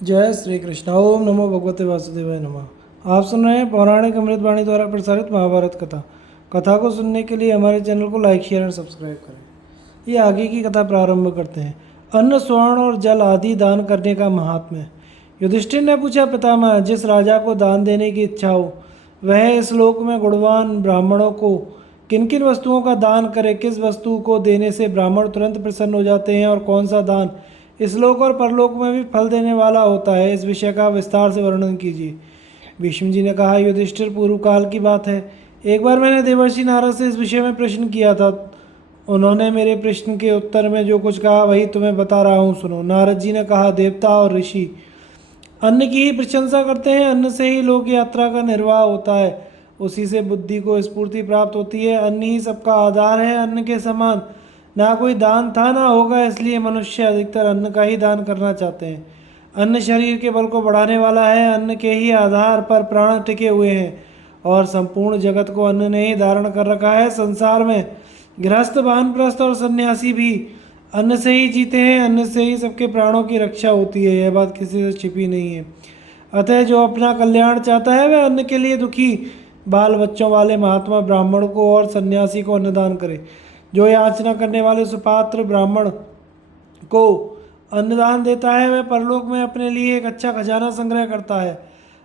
जय श्री कृष्ण। ओम नमो भगवते वासुदेवाय नमः। आप सुन रहे हैं पौराणिक अमृतवाणी द्वारा प्रसारित महाभारत कथा। कथा को सुनने के लिए हमारे चैनल को लाइक शेयर और सब्सक्राइब करें। ये आगे की कथा प्रारंभ करते हैं। अन्न स्वर्ण और जल आदि दान करने का महात्म्य। युधिष्ठिर ने पूछा, पितामह, जिस राजा को दान देने की इच्छा हो वह इस लोक में गुणवान ब्राह्मणों को किन किन वस्तुओं का दान करे, किस वस्तु को देने से ब्राह्मण तुरंत प्रसन्न हो जाते हैं और कौन सा दान इस लोक और परलोक में भी फल देने वाला होता है, इस विषय का विस्तार से वर्णन कीजिए। भीष्म जी ने कहा, युधिष्ठिर, पूर्व काल की बात है। एक बार मैंने देवर्षि नारद से इस विषय में प्रश्न किया था। उन्होंने मेरे प्रश्न के उत्तर में जो कुछ कहा वही तुम्हें बता रहा हूँ, सुनो। नारद जी ने कहा, देवता और ऋषि अन्न की ही प्रशंसा करते हैं। अन्न से ही लोक यात्रा का निर्वाह होता है, उसी से बुद्धि को स्फूर्ति प्राप्त होती है। अन्न ही सबका आधार है। अन्न के समान ना कोई दान था ना होगा, इसलिए मनुष्य अधिकतर अन्न का ही दान करना चाहते हैं। अन्न शरीर के बल को बढ़ाने वाला है। अन्न के ही आधार पर प्राण टिके हुए हैं और संपूर्ण जगत को अन्न ने ही धारण कर रखा है। संसार में गृहस्थ, वानप्रस्थ और सन्यासी भी अन्न से ही जीते हैं। अन्न से ही सबके प्राणों की रक्षा होती है, यह बात किसी से छिपी नहीं है। अतः जो अपना कल्याण चाहता है वह अन्न के लिए दुखी बाल बच्चों वाले महात्मा ब्राह्मण को और सन्यासी को अन्नदान करे। जो याचना करने वाले सुपात्र ब्राह्मण को अन्नदान देता है वह परलोक में अपने लिए एक अच्छा खजाना संग्रह करता है।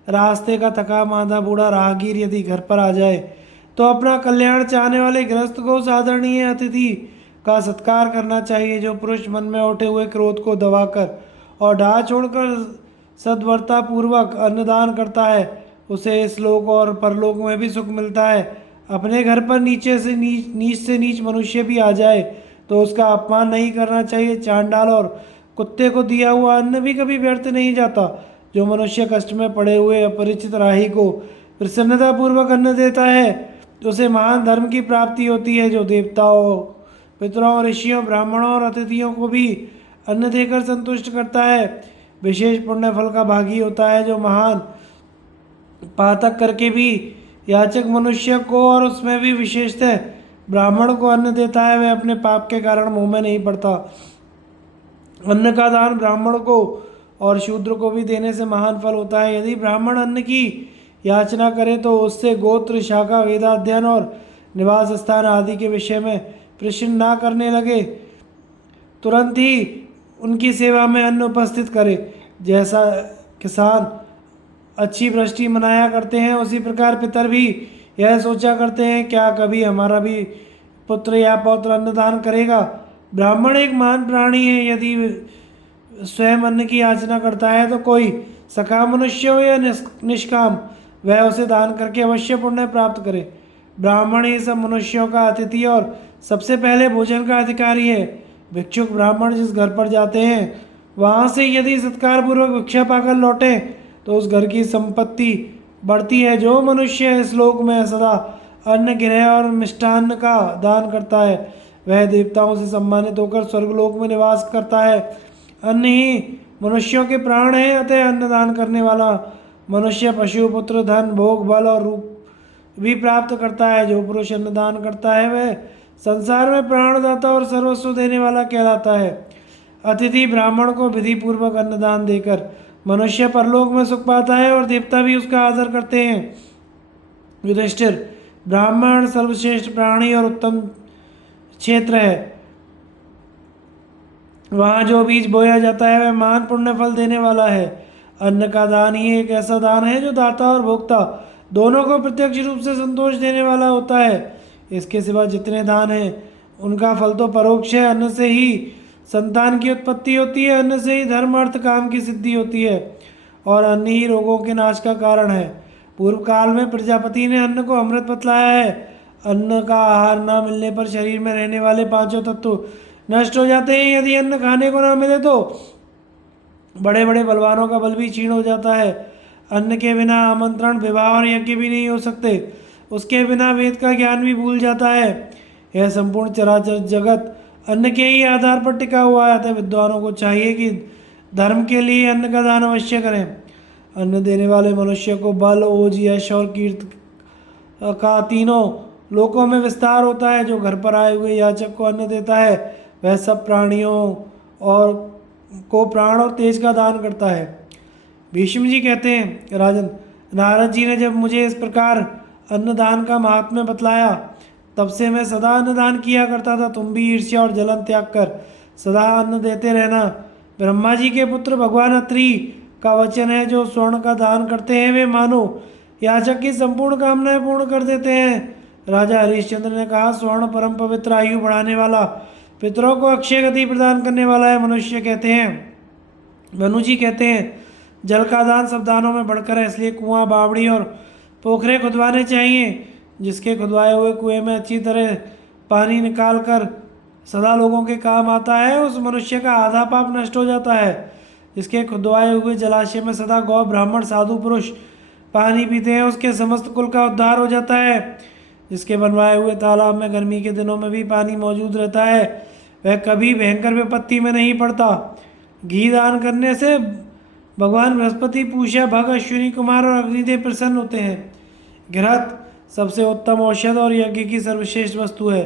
रास्ते का थका मांदा बूढ़ा राहगीर यदि घर पर आ जाए तो अपना कल्याण चाहने वाले गृहस्थ को उस आदरणीय अतिथि का सत्कार करना चाहिए। जो पुरुष मन में उठे हुए क्रोध को दबाकर और डाह छोड़कर सद्वर्ता पूर्वक अन्नदान करता है उसे इस लोक और परलोक में भी सुख मिलता है। अपने घर पर नीच से नीच मनुष्य भी आ जाए तो उसका अपमान नहीं करना चाहिए। चांडाल और कुत्ते को दिया हुआ अन्न भी कभी व्यर्थ नहीं जाता। जो मनुष्य कष्ट में पड़े हुए अपरिचित राही को प्रसन्नतापूर्वक अन्न देता है तो उसे महान धर्म की प्राप्ति होती है। जो देवताओं, पितरों, ऋषियों, ब्राह्मणों और अतिथियों को भी अन्न देकर संतुष्ट करता है विशेष पुण्य फल का भागी होता है। जो महान पातक करके भी याचक मनुष्य को और उसमें भी विशेषतः ब्राह्मण को अन्न देता है वह अपने पाप के कारण मुंह में नहीं पड़ता। अन्न का दान ब्राह्मण को और शूद्र को भी देने से महान फल होता है। यदि ब्राह्मण अन्न की याचना करे तो उससे गोत्र, शाखा, वेदाध्ययन और निवास स्थान आदि के विषय में प्रश्न ना करने लगे, तुरंत ही उनकी सेवा में अन्न उपस्थित करे। जैसा किसान अच्छी वृष्टि मनाया करते हैं उसी प्रकार पितर भी यह सोचा करते हैं, क्या कभी हमारा भी पुत्र या पौत्र अन्नदान करेगा। ब्राह्मण एक महान प्राणी है। यदि स्वयं अन्न की याचना करता है तो कोई सकाम मनुष्य हो या निष्काम वह उसे दान करके अवश्य पुण्य प्राप्त करे। ब्राह्मण ही सब मनुष्यों का अतिथि और सबसे पहले भोजन का अधिकारी है। भिक्षुक ब्राह्मण जिस घर पर जाते हैं वहाँ से यदि सत्कार पूर्वक भिक्षा पाकर लौटे तो उस घर की संपत्ति बढ़ती है। जो मनुष्य इस लोक में सदा अन्न, गृह और मिष्टान्न का दान करता है वह देवताओं से सम्मानित होकर स्वर्गलोक में निवास करता है। अन्न ही मनुष्यों के प्राण है। अतः अन्न दान करने वाला मनुष्य पशु, पुत्र, धन, भोग, बल और रूप भी प्राप्त करता है। जो पुरुष अन्नदान करता है वह संसार में प्राणदाता और सर्वस्व देने वाला कहलाता है। अतिथि ब्राह्मण को विधि पूर्वक अन्नदान देकर मनुष्य परलोक में सुख पाता है और देवता भी उसका आदर करते हैं। युधिष्ठिर, ब्राह्मण सर्वश्रेष्ठ प्राणी और उत्तम क्षेत्र है। वहाँ जो बीज बोया जाता है वह महान पुण्य फल देने वाला है। अन्न का दान ही एक ऐसा दान है जो दाता और भोक्ता दोनों को प्रत्यक्ष रूप से संतोष देने वाला होता है। इसके सिवा जितने दान हैं उनका फल तो परोक्ष है। अन्न से ही संतान की उत्पत्ति होती है। अन्न से ही धर्म, अर्थ, काम की सिद्धि होती है और अन्न ही रोगों के नाश का कारण है। पूर्व काल में प्रजापति ने अन्न को अमृत बतलाया है। अन्न का आहार न मिलने पर शरीर में रहने वाले पांचों तत्व नष्ट हो जाते हैं। यदि अन्न खाने को न मिले तो बड़े बड़े बलवानों का बल भी क्षीण हो जाता है। अन्न के बिना आमंत्रण, विवाह और यज्ञ भी नहीं हो सकते। उसके बिना वेद का ज्ञान भी भूल जाता है। यह संपूर्ण चराचर जगत अन्न के ही आधार पर टिका हुआ है। अतः विद्वानों को चाहिए कि धर्म के लिए अन्न का दान अवश्य करें। अन्न देने वाले मनुष्य को बल, ओज, यश और कीर्ति का तीनों लोकों में विस्तार होता है। जो घर पर आए हुए याचक को अन्न देता है वह सब प्राणियों और को प्राण और तेज का दान करता है। भीष्म जी कहते हैं, राजन, नारद जी ने जब मुझे इस प्रकार अन्नदान का महात्म्य बतलाया, तब से मैं सदा अन्नदान किया करता था। तुम भी ईर्ष्या और जलन त्याग कर सदा अन्न देते रहना। ब्रह्मा जी के पुत्र भगवान अत्रि का वचन है, जो स्वर्ण का दान करते हैं वे मानो याचक की संपूर्ण कामनाएं पूर्ण कर देते हैं। राजा हरिश्चंद्र ने कहा, स्वर्ण परम पवित्र, आयु बढ़ाने वाला, पितरों को अक्षय गति प्रदान करने वाला है। मनु जी कहते हैं, जल का दान सब दानों में बढ़कर है, इसलिए कुआं, बावड़ी और पोखरे खुदवाने चाहिए। जिसके खुदवाए हुए कुएं में अच्छी तरह पानी निकाल कर सदा लोगों के काम आता है, उस मनुष्य का आधा पाप नष्ट हो जाता है। जिसके खुदवाए हुए जलाशय में सदा गौ, ब्राह्मण, साधु पुरुष पानी पीते हैं, उसके समस्त कुल का उद्धार हो जाता है। जिसके बनवाए हुए तालाब में गर्मी के दिनों में भी पानी मौजूद रहता है, वह कभी भयंकर विपत्ति में नहीं पड़ता। घी दान करने से भगवान बृहस्पति, पूषा, भग, अश्विनी कुमार और अग्निदेव प्रसन्न होते हैं। घृत सबसे उत्तम औषध और यज्ञ की सर्वश्रेष्ठ वस्तु है।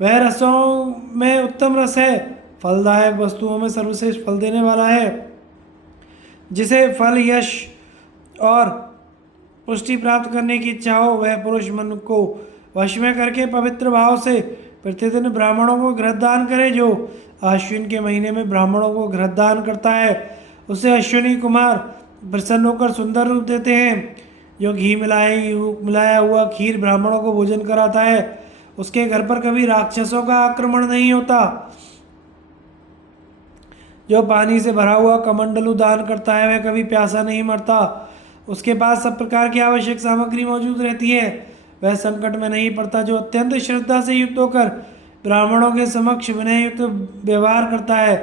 वह रसों में उत्तम रस है, फलदायक वस्तुओं में सर्वश्रेष्ठ फल देने वाला है। जिसे फल, यश और पुष्टि प्राप्त करने की इच्छा हो, वह पुरुष मन को वश में करके पवित्र भाव से प्रतिदिन ब्राह्मणों को घृत दान करे। जो आश्विन के महीने में ब्राह्मणों को घृत दान करता है, उसे अश्विनी कुमार प्रसन्न होकर सुंदर रूप देते हैं। जो घी मिलाया हुआ खीर ब्राह्मणों को भोजन कराता है, उसके घर पर कभी राक्षसों का आक्रमण नहीं होता। जो पानी से भरा हुआ कमंडलू दान करता है, वह कभी प्यासा नहीं मरता। उसके पास सब प्रकार की आवश्यक सामग्री मौजूद रहती है, वह संकट में नहीं पड़ता। जो अत्यंत श्रद्धा से युक्त होकर ब्राह्मणों के समक्ष विनय युक्त व्यवहार करता है,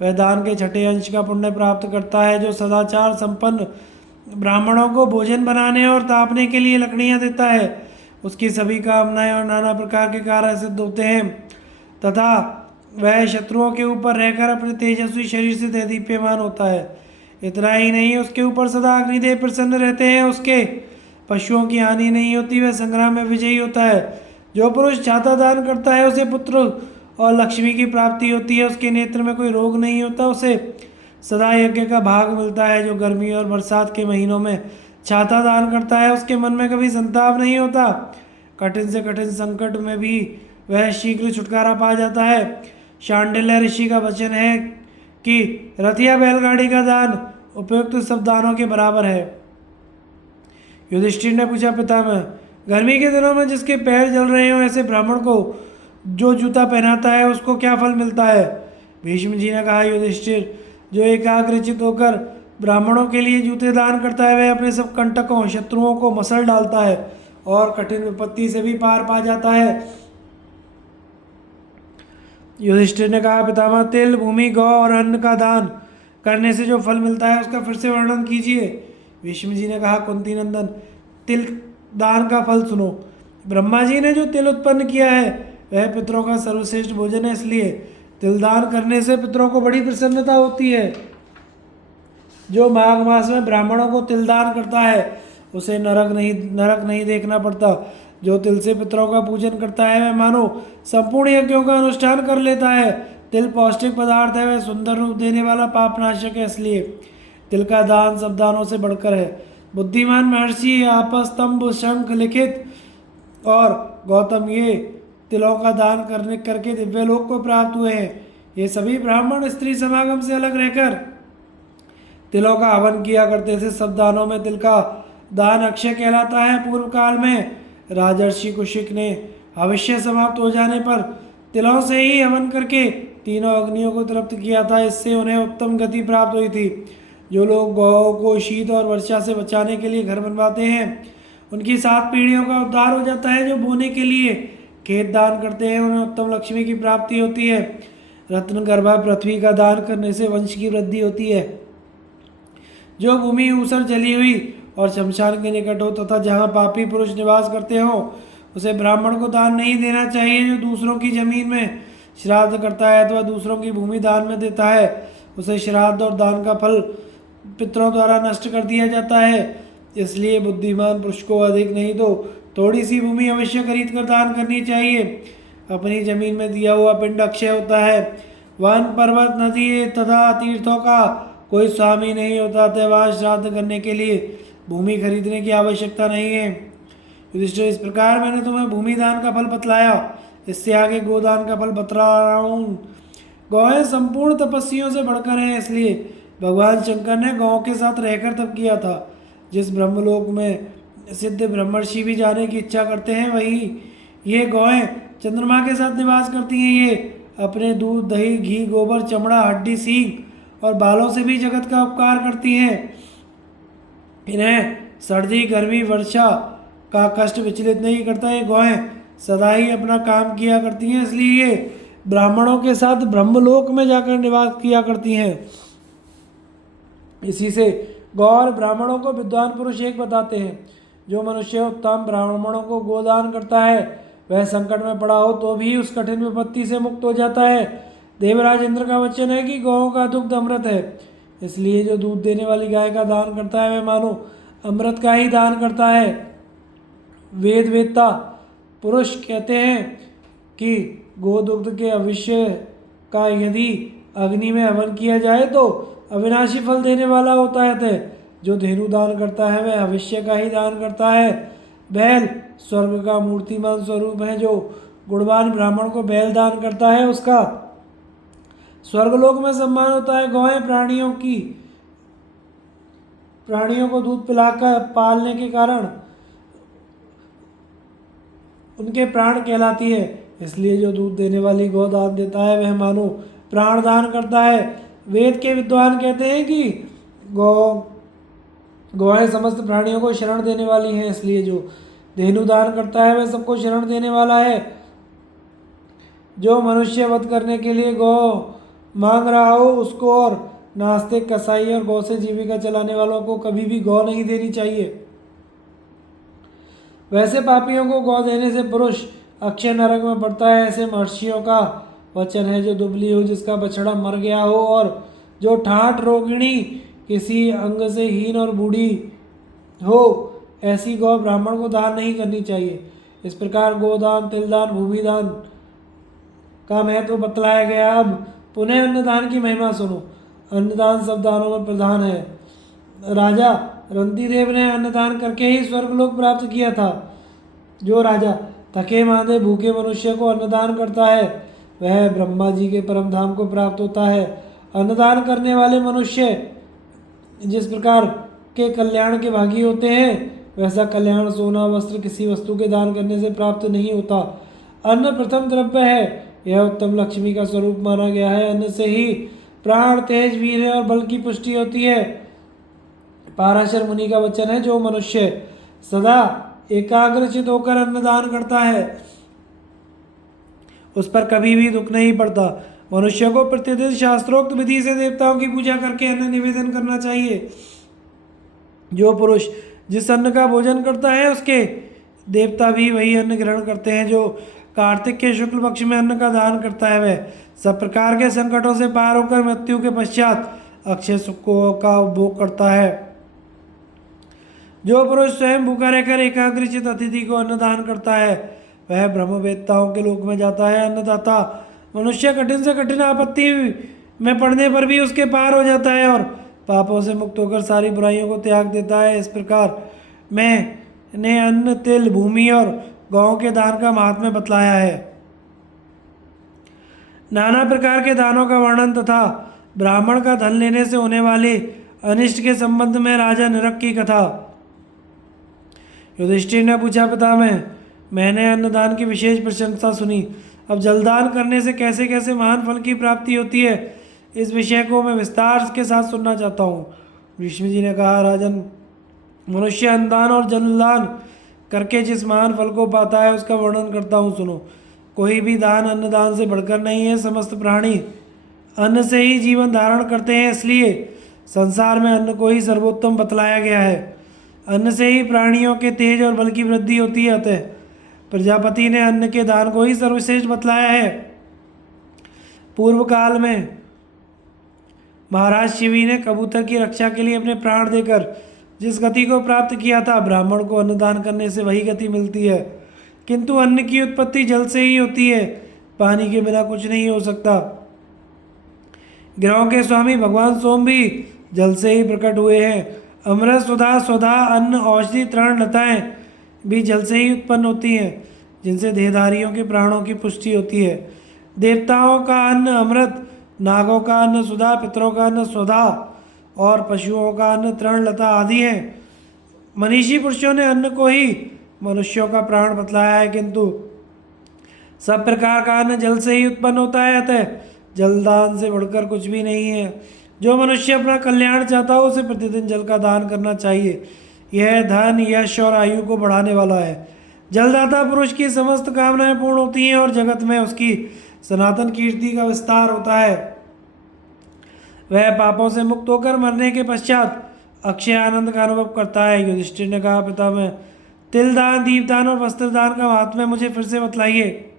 वह दान के छठे अंश का पुण्य प्राप्त करता है। जो सदाचार संपन्न ब्राह्मणों को भोजन बनाने और तापने के लिए लकड़ियां देता है, उसकी सभी कामनाएं और नाना प्रकार के कार्य सिद्ध होते हैं, तथा वह शत्रुओं के ऊपर रहकर अपने तेजस्वी शरीर से देदीप्यमान होता है। इतना ही नहीं, उसके ऊपर सदा अग्निदेव प्रसन्न रहते हैं, उसके पशुओं की हानि नहीं होती, वह संग्राम में विजयी होता है। जो पुरुष छाता दान करता है, उसे पुत्र और लक्ष्मी की प्राप्ति होती है। उसके नेत्र में कोई रोग नहीं होता, उसे सदा यज्ञ का भाग मिलता है। जो गर्मी और बरसात के महीनों में छाता दान करता है, उसके मन में कभी संताप नहीं होता। कठिन से कठिन संकट में भी वह शीघ्र छुटकारा पा जाता है। शांडिल्य ऋषि का वचन है कि रथ या बैलगाड़ी का दान उपयुक्त सब दानों के बराबर है। युधिष्ठिर ने पूछा, पितामह, गर्मी के दिनों में जिसके पैर जल रहे हो, ऐसे ब्राह्मण को जो जूता पहनाता है, उसको क्या फल मिलता है? भीष्म जी ने कहा, युधिष्ठिर, जो एकाग्रचित होकर ब्राह्मणों के लिए जूते दान करता है, वह अपने सब कंटकों, शत्रुओं को मसल डालता है और कठिन विपत्ति से भी पार पा जाता है। युधिष्ठिर ने कहा, पितामह, तिल, भूमि, गौ और अन्न का दान करने से जो फल मिलता है, उसका फिर से वर्णन कीजिए। भीष्म जी ने कहा, कुंती नंदन, तिल दान का फल सुनो। ब्रह्मा जी ने जो तिल उत्पन्न किया है, वह पितरों का सर्वश्रेष्ठ भोजन है, इसलिए तिल दान करने से पितरों को बड़ी प्रसन्नता होती है। जो माघ मास में ब्राह्मणों को तिल दान करता है, उसे नरक नहीं देखना पड़ता। जो तिल से पितरों का पूजन करता है, वह मानो संपूर्ण यज्ञों का अनुष्ठान कर लेता है। तिल पौष्टिक पदार्थ है, वह सुंदर रूप देने वाला पापनाशक है, इसलिए तिल का दान सब दानों से बढ़कर है। बुद्धिमान महर्षि आपस्तंभ, शंख, लिखित और गौतम ये तिलों का दान करके दिव्य लोक को प्राप्त हुए हैं। ये सभी ब्राह्मण स्त्री समागम से अलग रहकर तिलों का हवन किया करते थे। सब दानों में तिल का दान अक्षय कहलाता है। पूर्व काल में राजर्षि कुशिक ने भविष्य समाप्त हो जाने पर तिलों से ही हवन करके तीनों अग्नियों को तृप्त किया था। इससे उन्हें उत्तम गति प्राप्त हुई थी। जो लोग गौओं को शीत और वर्षा से बचाने के लिए घर बनवाते हैं, उनकी 7 पीढ़ियों का उद्धार हो जाता है। जो बोने के लिए खेत दान करते हैं, उन्हें उत्तम लक्ष्मी की प्राप्ति होती है। रत्न गर्भा पृथ्वी का दान करने से वंश की वृद्धि होती है। जो भूमि ऊसर जली हुई और शमशान के निकट हो तथा जहाँ पापी पुरुष निवास करते हो, उसे ब्राह्मण को दान नहीं देना चाहिए। जो दूसरों की जमीन में श्राद्ध करता है अथवा दूसरों की भूमि दान में देता है, उसे श्राद्ध और दान का फल पितरों द्वारा नष्ट कर दिया जाता है। इसलिए बुद्धिमान पुरुष को अधिक नहीं तो थोड़ी सी भूमि अवश्य खरीद कर दान करनी चाहिए। अपनी जमीन में दिया हुआ पिंड अक्षय होता है। वन, पर्वत, नदी तथा तीर्थों का कोई स्वामी नहीं होता, अतः वहाँ श्राद्ध करने के लिए भूमि खरीदने की आवश्यकता नहीं है। युधिष्ठिर, इस प्रकार मैंने तुम्हें भूमि दान का फल बतलाया, इससे आगे गोदान का फल बतला रहा हूँ। गौएं संपूर्ण तपस्वियों से बढ़कर हैं, इसलिए भगवान शंकर ने गौ के साथ रहकर तप किया था। जिस ब्रह्मलोक में सिद्ध ब्रह्मर्षि भी जाने की इच्छा करते हैं, वही ये गौएं चंद्रमा के साथ निवास करती हैं। ये अपने दूध, दही, घी, गोबर, चमड़ा, हड्डी, सींग और बालों से भी जगत का उपकार करती हैं। इन्हें सर्दी, गर्मी, वर्षा का कष्ट विचलित नहीं करता। ये गौएं सदा ही अपना काम किया करती हैं, इसलिए ये ब्राह्मणों के साथ ब्रह्मलोक में जाकर निवास किया करती हैं। इसी से गौ और ब्राह्मणों को विद्वान पुरुष एक बताते हैं। जो मनुष्य उत्तम ब्राह्मणों को गोदान करता है, वह संकट में पड़ा हो तो भी उस कठिन विपत्ति से मुक्त हो जाता है। देवराज इंद्र का वचन है कि गौओं का दुग्ध अमृत है, इसलिए जो दूध देने वाली गाय का दान करता है, वह मानो अमृत का ही दान करता है। वेद वेदता पुरुष कहते हैं कि गोदुग्ध के अविष्य का यदि अग्नि में हवन किया जाए तो अविनाशी फल देने वाला होता है। जो धेनु दान करता है, वह अविष्य का ही दान करता है। बैल स्वर्ग का मूर्तिमान स्वरूप है। जो गुणवान ब्राह्मण को बैल दान करता है, उसका स्वर्गलोक में सम्मान होता है। गौएं प्राणियों को दूध पिलाकर पालने के कारण उनके प्राण कहलाती है, इसलिए जो दूध देने वाली गौ दान देता है, वह मानो प्राण दान करता है। वेद के विद्वान कहते हैं कि गौएं समस्त प्राणियों को शरण देने वाली हैं, इसलिए जो धेनु दान करता है, वह सबको शरण देने वाला है। जो मनुष्य वध करने के लिए गौ मांग रहा हो, उसको और नास्तिक, कसाई और गौ से जीविका चलाने वालों को कभी भी गौ नहीं देनी चाहिए। वैसे पापियों को गौ देने से पुरुष अक्षय नरक में पड़ता है। ऐसे महर्षियों का वचन है। जो दुबली हो, जिसका बछड़ा मर गया हो, और जो ठाठ रोगिणी, किसी अंग से हीन और बूढ़ी हो, ऐसी गौ ब्राह्मण को दान नहीं करनी चाहिए। इस प्रकार गोदान, तिलदान, भूमिदान का महत्व बतलाया गया। अब पुनः अन्नदान की महिमा सुनो। अन्नदान सब दानों में प्रधान है। राजा रंतिदेव ने अन्नदान करके ही स्वर्गलोक प्राप्त किया था। जो राजा थके मांदे भूखे मनुष्य को अन्नदान करता है, वह ब्रह्मा जी के परम धाम को प्राप्त होता है। अन्नदान करने वाले मनुष्य जिस प्रकार के कल्याण के भागी होते हैं, वैसा कल्याण सोना, वस्त्र किसी वस्तु के दान करने से प्राप्त नहीं होता। अन्न प्रथम द्रव्य है, यह उत्तम लक्ष्मी का स्वरूप माना गया है। अन्न से ही प्राण, तेज, वीर और बल की पुष्टि होती है। पाराशर मुनि का वचन है, जो मनुष्य सदा एकाग्रचित होकर अन्नदान करता है, उस पर कभी भी दुख नहीं पड़ता। मनुष्य को प्रतिदिन शास्त्रोक्त विधि से देवताओं की पूजा करके अन्न निवेदन करना चाहिए। जो पुरुष जिस अन्न का भोजन करता है, उसके देवता भी वही अन्न ग्रहण करते हैं। जो कार्तिक के शुक्ल पक्ष में अन्न का दान करता है, वह सब प्रकार के संकटों से पार होकर मृत्यु के पश्चात अक्षय सुखों का उपभोग करता है। जो पुरुष स्वयं भूखा रहकर एकाग्रचित अतिथि को अन्नदान करता है, वह ब्रह्मवेत्ताओं के लोक में जाता है। अन्नदाता मनुष्य कठिन से कठिन आपत्ति में पड़ने पर भी उसके पार हो जाता है और पापों से मुक्त होकर सारी बुराइयों को त्याग देता है। इस प्रकार मैंने अन्न, तिल, भूमि और गौ के दान का महात्म्य बतलाया है। नाना प्रकार के दानों का वर्णन तथा ब्राह्मण का धन लेने से होने वाले अनिष्ट के संबंध में राजा नरक की कथा। युधिष्ठिर ने पूछा, पितामह, मैंने अन्नदान की विशेष प्रशंसा सुनी। अब जलदान करने से कैसे कैसे महान फल की प्राप्ति होती है, इस विषय को मैं विस्तार के साथ सुनना चाहता हूँ। विष्णु जी ने कहा, राजन, मनुष्य अन्नदान और जलदान करके जिस महान फल को पाता है, उसका वर्णन करता हूँ, सुनो। कोई भी दान अन्नदान से बढ़कर नहीं है। समस्त प्राणी अन्न से ही जीवन धारण करते हैं, इसलिए संसार में अन्न को ही सर्वोत्तम बतलाया गया है। अन्न से ही प्राणियों के तेज और बल की वृद्धि होती है, अतः प्रजापति ने अन्न के दान को ही सर्वश्रेष्ठ बतलाया है। पूर्व काल में महाराज शिवी ने कबूतर की रक्षा के लिए अपने प्राण देकर जिस गति को प्राप्त किया था, ब्राह्मण को अन्नदान करने से वही गति मिलती है। किंतु अन्न की उत्पत्ति जल से ही होती है, पानी के बिना कुछ नहीं हो सकता। ग्रहों के स्वामी भगवान सोम भी जल से ही प्रकट हुए हैं। अमृत, सुधा, स्वधा, अन्न, औषधि, तृण, लताएं भी जल से ही उत्पन्न होती हैं, जिनसे देहधारियों के प्राणों की पुष्टि होती है। देवताओं का अन्न अमृत, नागों का अन्न सुधा, पितरों का अन्न स्वधा और पशुओं का अन्न तृण, लता आदि हैं। मनीषी पुरुषों ने अन्न को ही मनुष्यों का प्राण बतलाया है, किंतु सब प्रकार का अन्न जल से ही उत्पन्न होता है, अतः जलदान से बढ़कर कुछ भी नहीं है। जो मनुष्य अपना कल्याण चाहता हो उसे प्रतिदिन जल का दान करना चाहिए। यह धन, यश और आयु को बढ़ाने वाला है। जलदाता पुरुष की समस्त कामनाएं पूर्ण होती हैं और जगत में उसकी सनातन कीर्ति का विस्तार होता है। वह पापों से मुक्त होकर मरने के पश्चात अक्षय आनंद का अनुभव करता है। युधिष्ठिर ने कहा, पितामह, तिल दान, दीपदान और वस्त्र दान का महात्म्य मुझे फिर से बतलाइए।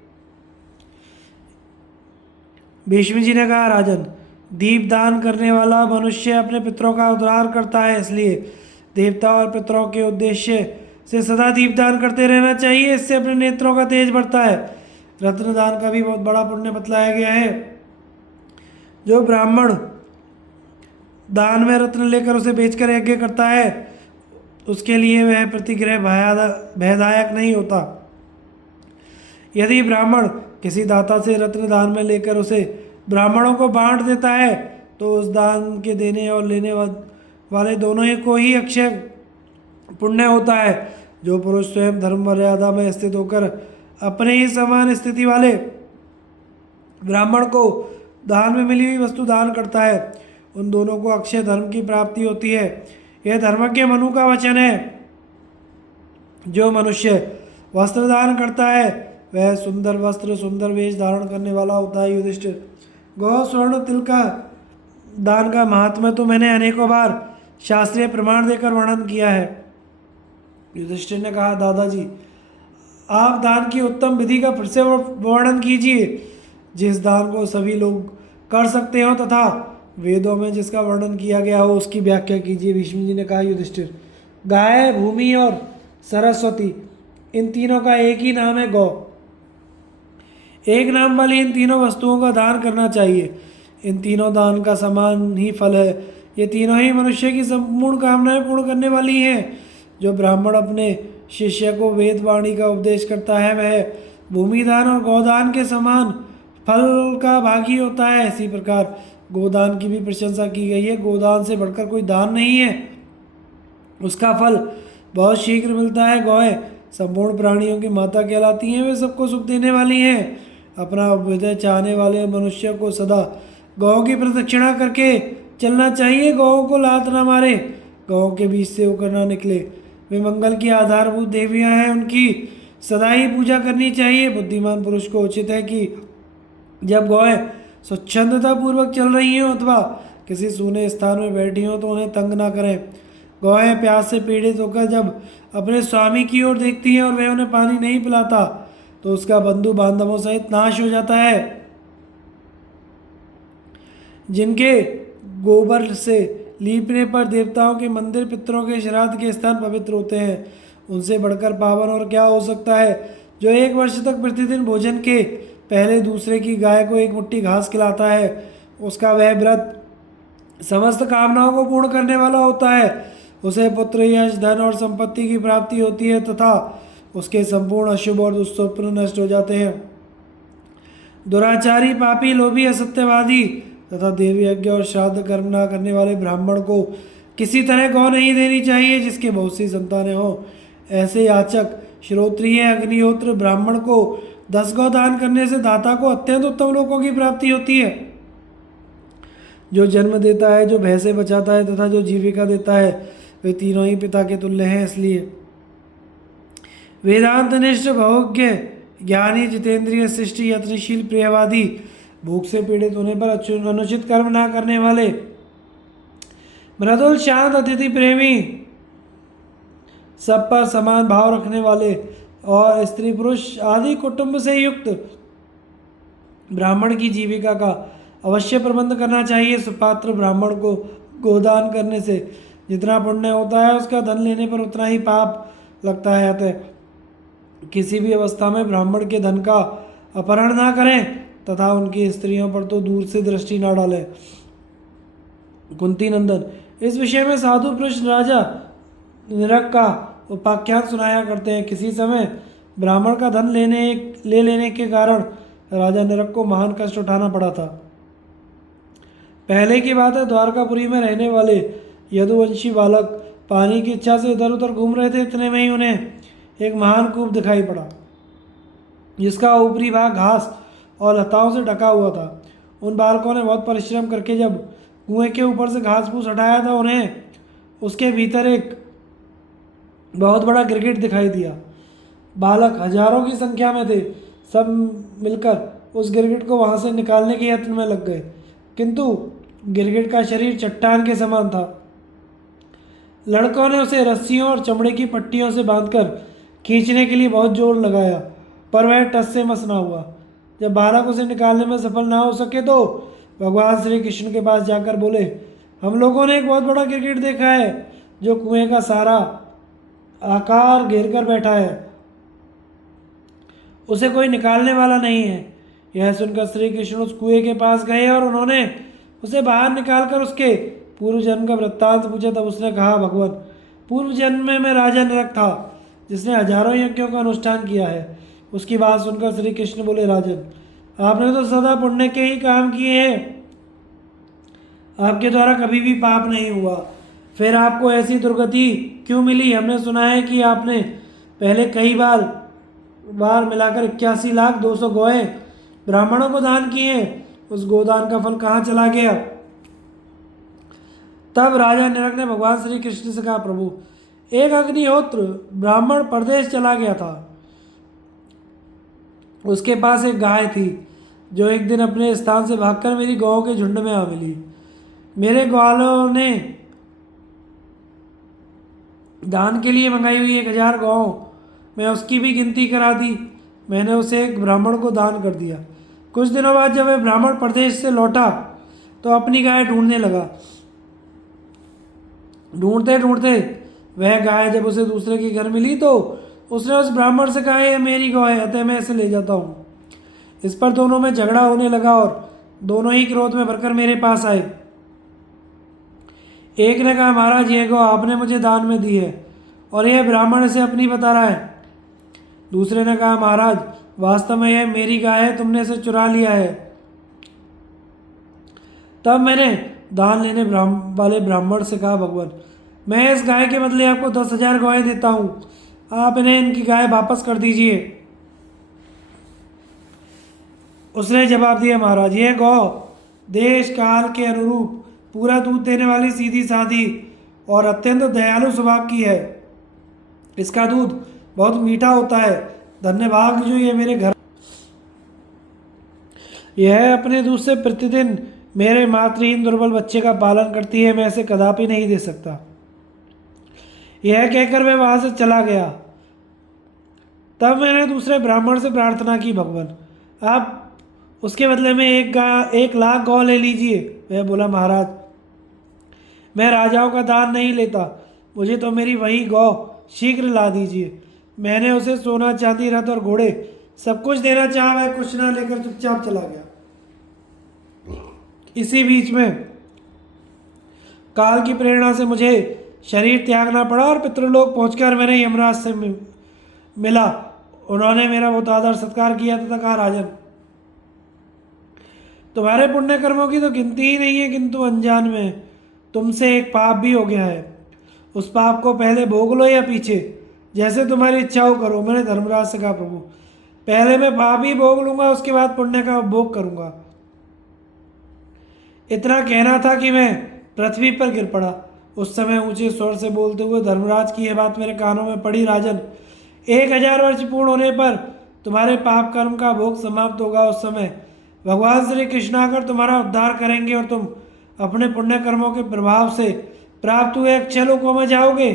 भीष्म जी ने कहा, राजन, दीप दान करने वाला मनुष्य अपने पितरों का उद्धार करता है, इसलिए देवता और पितरों के उद्देश्य से सदा दीपदान करते रहना चाहिए। इससे अपने नेत्रों का तेज बढ़ता है। रत्न दान का भी बहुत बड़ा पुण्य बतलाया गया है। जो ब्राह्मण दान में रत्न लेकर उसे बेचकर यज्ञ करता है, उसके लिए वह प्रतिग्रह भयदायक नहीं होता। यदि ब्राह्मण किसी दाता से रत्न दान में लेकर उसे ब्राह्मणों को बांट देता है, तो उस दान के देने और लेने वाले दोनों ही को ही अक्षय पुण्य होता है। जो पुरुष स्वयं धर्म मर्यादा में स्थित होकर अपने ही समान स्थिति वाले ब्राह्मण को दान में मिली हुई वस्तु दान करता है, उन दोनों को अक्षय धर्म की प्राप्ति होती है। यह धर्मज्ञ मनु का वचन है। जो मनुष्य वस्त्र दान करता है वह सुंदर वस्त्र, सुंदर वेश धारण करने वाला होता है। युधिष्ठिर, गौ, स्वर्ण, तिल का दान का महात्म्य तो मैंने अनेकों बार शास्त्रीय प्रमाण देकर वर्णन किया है। युधिष्ठिर ने कहा, दादाजी, आप दान की उत्तम विधि का फिर से वर्णन कीजिए, जिस दान को सभी लोग कर सकते हो तथा वेदों में जिसका वर्णन किया गया हो उसकी व्याख्या कीजिए। भीष्म जी ने कहा, युधिष्ठिर, गाय, भूमि और सरस्वती, इन तीनों का एक ही नाम है गौ। एक नाम वाली इन तीनों वस्तुओं का दान करना चाहिए। इन तीनों दान का समान ही फल है। ये तीनों ही मनुष्य की संपूर्ण कामनाएं पूर्ण करने वाली हैं। जो ब्राह्मण अपने शिष्य को वेद वाणी का उपदेश करता है वह भूमिदान और गोदान के समान फल का भागी होता है। इसी प्रकार गोदान की भी प्रशंसा की गई है। गोदान से बढ़कर कोई दान नहीं है, उसका फल बहुत शीघ्र मिलता है। गौएं संपूर्ण प्राणियों की माता कहलाती हैं, वे सबको सुख देने वाली हैं। अपना अभ्युदय चाहने वाले मनुष्य को सदा गौ की प्रदक्षिणा करके चलना चाहिए। गौ को लात ना मारे, गौ के बीच से होकर ना निकले। वे मंगल की आधारभूत देवियां हैं, उनकी सदा ही पूजा करनी चाहिए। बुद्धिमान पुरुष को उचित है कि जब गौएं स्वच्छंदता पूर्वक चल रही हों अथवा किसी सूने स्थान में बैठी हों तो उन्हें तंग ना करें। गौएं प्यास से पीड़ित होकर जब अपने स्वामी की ओर देखती हैं और वह उन्हें पानी नहीं पिलाता तो उसका बंधु बांधवों सहित नाश हो जाता है। जिनके गोबर से लीपने पर देवताओं के मंदिर, पितरों के श्राद्ध के स्थान पवित्र होते हैं, उनसे बढ़कर पावन और क्या हो सकता है। जो 1 वर्ष तक प्रतिदिन भोजन के पहले दूसरे की गाय को 1 मुट्ठी घास खिलाता है, उसका वह व्रत समस्त कामनाओं को पूर्ण करने वाला होता है। उसे पुत्र, यश, धन और संपत्ति की प्राप्ति होती है तथा उसके संपूर्ण अशुभ और दुष्स्वप्न नष्ट हो जाते हैं। दुराचारी, पापी, लोभी, असत्यवादी तथा देवी यज्ञ और श्राद्ध कर्म न करने वाले ब्राह्मण को किसी तरह गौ नहीं देनी चाहिए जिसके बहुत सी संतानें हों। ऐसे याचक, श्रोत्रिय, अग्निहोत्र ब्राह्मण को 10 गौ दान करने से दाता को अत्यंत उत्तम लोकों की प्राप्ति होती है। जो जन्म देता है, जो भय से बचाता है तथा जो जीविका देता है, वे तीनों ही पिता के तुल्य हैं। इसलिए वेदांत निष्ठ, भोग्य, ज्ञानी, जितेंद्रिय, सृष्टि, यत्नशील, प्रियवादी, भूख से पीड़ित होने पर अनुचित कर्म ना करने वाले, मृदुल, शांत, अतिथि प्रेमी, सब पर समान भाव रखने वाले और स्त्री पुरुष आदि कुटुंब से युक्त ब्राह्मण की जीविका का अवश्य प्रबंध करना चाहिए। सुपात्र ब्राह्मण को गोदान करने से जितना पुण्य होता है उसका धन लेने पर उतना ही पाप लगता है। अतः किसी भी अवस्था में ब्राह्मण के धन का अपहरण ना करें तथा उनकी स्त्रियों पर तो दूर से दृष्टि ना डालें। कुंती नंदन, इस विषय में साधु पृष्ठ राजा नरक का उपाख्यान सुनाया करते हैं। किसी समय ब्राह्मण का धन ले लेने के कारण राजा नरक को महान कष्ट उठाना पड़ा था। पहले की बात है, द्वारकापुरी में रहने वाले यदुवंशी बालक पानी की इच्छा से इधर उधर घूम रहे थे। इतने में ही उन्हें एक महान कूप दिखाई पड़ा, जिसका ऊपरी भाग घास और लताओं से ढका हुआ था। उन बालकों ने बहुत परिश्रम करके जब कुएं के ऊपर से घास फूस हटाया था, उन्हें उसके भीतर एक बहुत बड़ा गिरगिट दिखाई दिया। बालक हजारों की संख्या में थे। सब मिलकर उस गिरगिट को वहां से निकालने के यत्न में लग गए, किंतु गिरगिट का शरीर चट्टान के समान था। लड़कों ने उसे रस्सियों और चमड़े की पट्टियों से बांधकर खींचने के लिए बहुत जोर लगाया, पर वह टस से मस ना हुआ। जब बालक उसे निकालने में सफल ना हो सके तो भगवान श्री कृष्ण के पास जाकर बोले, हम लोगों ने एक बहुत बड़ा गिरगिट देखा है जो कुएं का सारा आकार घेर कर बैठा है। उसे कोई निकालने वाला नहीं है। यह सुनकर श्री कृष्ण उस कुएं के पास गए और उन्होंने उसे बाहर निकालकर उसके पूर्व जन्म का वृत्तांत पूछा। तब उसने कहा, भगवान, पूर्व जन्म में मैं राजा नरक था, जिसने हजारों यज्ञों का अनुष्ठान किया है। उसकी बात सुनकर श्री कृष्ण बोले, राजन, आपने तो सदा पुण्य के ही काम किए हैं, आपके द्वारा कभी भी पाप नहीं हुआ, फिर आपको ऐसी दुर्गति क्यों मिली? हमने सुना है कि आपने पहले कई बार मिलाकर 81,200,000 गौएं ब्राह्मणों को दान किए हैं। उस गोदान का फल कहाँ चला गया? तब राजा नरक ने भगवान श्री कृष्ण से कहा, प्रभु, एक अग्निहोत्र ब्राह्मण परदेश चला गया था। उसके पास एक गाय थी जो एक दिन अपने स्थान से भागकर मेरी गौओं के झुंड में आ मिली। मेरे ग्वालों ने दान के लिए मंगाई हुई 1,000 गौओं में उसकी भी गिनती करा दी। मैंने उसे एक ब्राह्मण को दान कर दिया। कुछ दिनों बाद जब वह ब्राह्मण प्रदेश से लौटा तो अपनी गाय ढूंढने लगा। ढूंढते ढूंढते वह गाय जब उसे दूसरे के घर मिली तो उसने उस ब्राह्मण से कहा, यह मेरी गौ है, अतः मैं इसे ले जाता हूँ। इस पर दोनों में झगड़ा होने लगा और दोनों ही क्रोध में भरकर मेरे पास आए। एक ने कहा, महाराज, यह गौ आपने मुझे दान में दी है और यह ब्राह्मण इसे अपनी बता रहा है। दूसरे ने कहा, महाराज, वास्तव में यह मेरी गाय है, तुमने इसे चुरा लिया है। तब मैंने दान लेने वाले ब्राह्मण से कहा, भगवान, मैं इस गाय के बदले आपको 10,000 गौएं देता हूँ, आप इन्हें इनकी गाय वापस कर दीजिए। उसने जवाब दिया, महाराज, यह गौ देश काल के अनुरूप पूरा दूध देने वाली, सीधी सादी और अत्यंत दयालु स्वभाव की है। इसका दूध बहुत मीठा होता है। धन्यवाद जो ये मेरे घर, यह अपने दूध से प्रतिदिन मेरे मातृहीन दुर्बल बच्चे का पालन करती है, मैं इसे कदापि नहीं दे सकता। यह कहकर वह वहां से चला गया। तब मैंने दूसरे ब्राह्मण से प्रार्थना की, भगवान, आप उसके बदले में 1,00,000 गौ ले लीजिए। वह बोला, महाराज, मैं राजाओं का दान नहीं लेता, मुझे तो मेरी वही गौ शीघ्र ला दीजिए। मैंने उसे सोना, चांदी, रथ और घोड़े सब कुछ देना चाहा, वह कुछ ना लेकर चुपचाप चला गया। इसी बीच में काल की प्रेरणा से मुझे शरीर त्यागना पड़ा और पितृलोक पहुंचकर मैंने यमराज से मिला। उन्होंने मेरा बहुत आदर सत्कार किया तथा कहा, राजन, तुम्हारे पुण्य कर्मों की तो गिनती ही नहीं है, किंतु अनजान में तुमसे एक पाप भी हो गया है। उस पाप को पहले भोग लो या पीछे, जैसे तुम्हारी इच्छा हो करो। मैंने धर्मराज से कहा, प्रभु, पहले मैं पाप ही भोग लूंगा, उसके बाद पुण्य का भोग करूंगा। इतना कहना था कि मैं पृथ्वी पर गिर पड़ा। उस समय ऊंचे स्वर से बोलते हुए धर्मराज की यह बात मेरे कानों में पड़ी, राजन, 1,000 वर्ष पूर्ण होने पर तुम्हारे पाप कर्म का भोग समाप्त होगा। उस समय भगवान श्री कृष्ण आकर तुम्हारा उद्धार करेंगे और तुम अपने पुण्य कर्मों के प्रभाव से प्राप्त हुए अक्षय लोकों में जाओगे।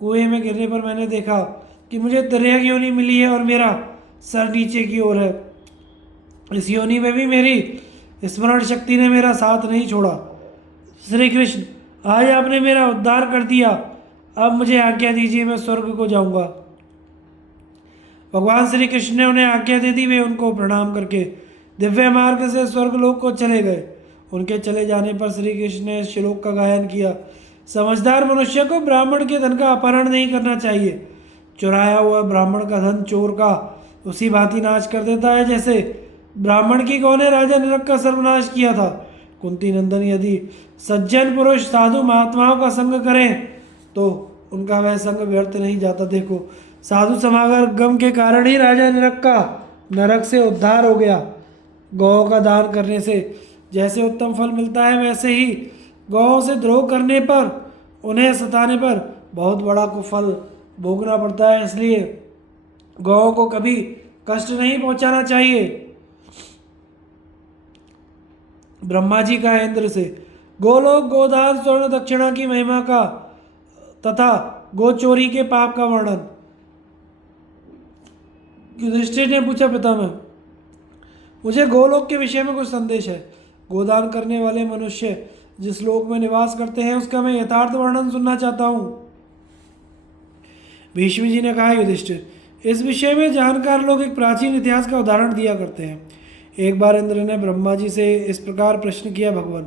कुएं में गिरने पर मैंने देखा कि मुझे तिर्यक योनि मिली है और मेरा सर नीचे की ओर है। इस योनि में भी मेरी स्मरण शक्ति ने मेरा साथ नहीं छोड़ा। श्री कृष्ण, आज आपने मेरा उद्धार कर दिया, अब मुझे आज्ञा दीजिए, मैं स्वर्ग को जाऊंगा। भगवान श्री कृष्ण ने उन्हें आज्ञा दे दी। वे उनको प्रणाम करके दिव्य मार्ग से स्वर्गलोक को चले गए। उनके चले जाने पर श्री कृष्ण ने श्लोक का गायन किया, समझदार मनुष्य को ब्राह्मण के धन का अपहरण नहीं करना चाहिए। चुराया हुआ ब्राह्मण का धन चोर का उसी भांति नाश कर देता है जैसे ब्राह्मण की गौ ने राजा नरक का सर्वनाश किया था। कुंती नंदन, यदि सज्जन पुरुष साधु महात्माओं का संग करें तो उनका वह संग व्यर्थ नहीं जाता। देखो, साधु समागम के कारण ही राजा नरक से उद्धार हो गया। गौ का दान करने से जैसे उत्तम फल मिलता है, वैसे ही गौ से द्रोह करने पर, उन्हें सताने पर बहुत बड़ा कुफल भोगना पड़ता है। इसलिए गौ को कभी कष्ट नहीं पहुंचाना चाहिए। ब्रह्मा जी का इंद्र से गोलोक गोदान स्वर्ण दक्षिणा की महिमा का तथा गो चोरी के पाप का वर्णन। युधिष्ठिर ने पूछा, पितामह, मुझे गोलोक के विषय में कुछ संदेश है। गोदान करने वाले मनुष्य जिस लोक में निवास करते हैं उसका मैं यथार्थ वर्णन सुनना चाहता हूँ। भीष्म जी ने कहा, युधिष्ठिर, इस विषय में जानकार लोग एक प्राचीन इतिहास का उदाहरण दिया करते हैं। एक बार इंद्र ने ब्रह्मा जी से इस प्रकार प्रश्न किया, भगवान,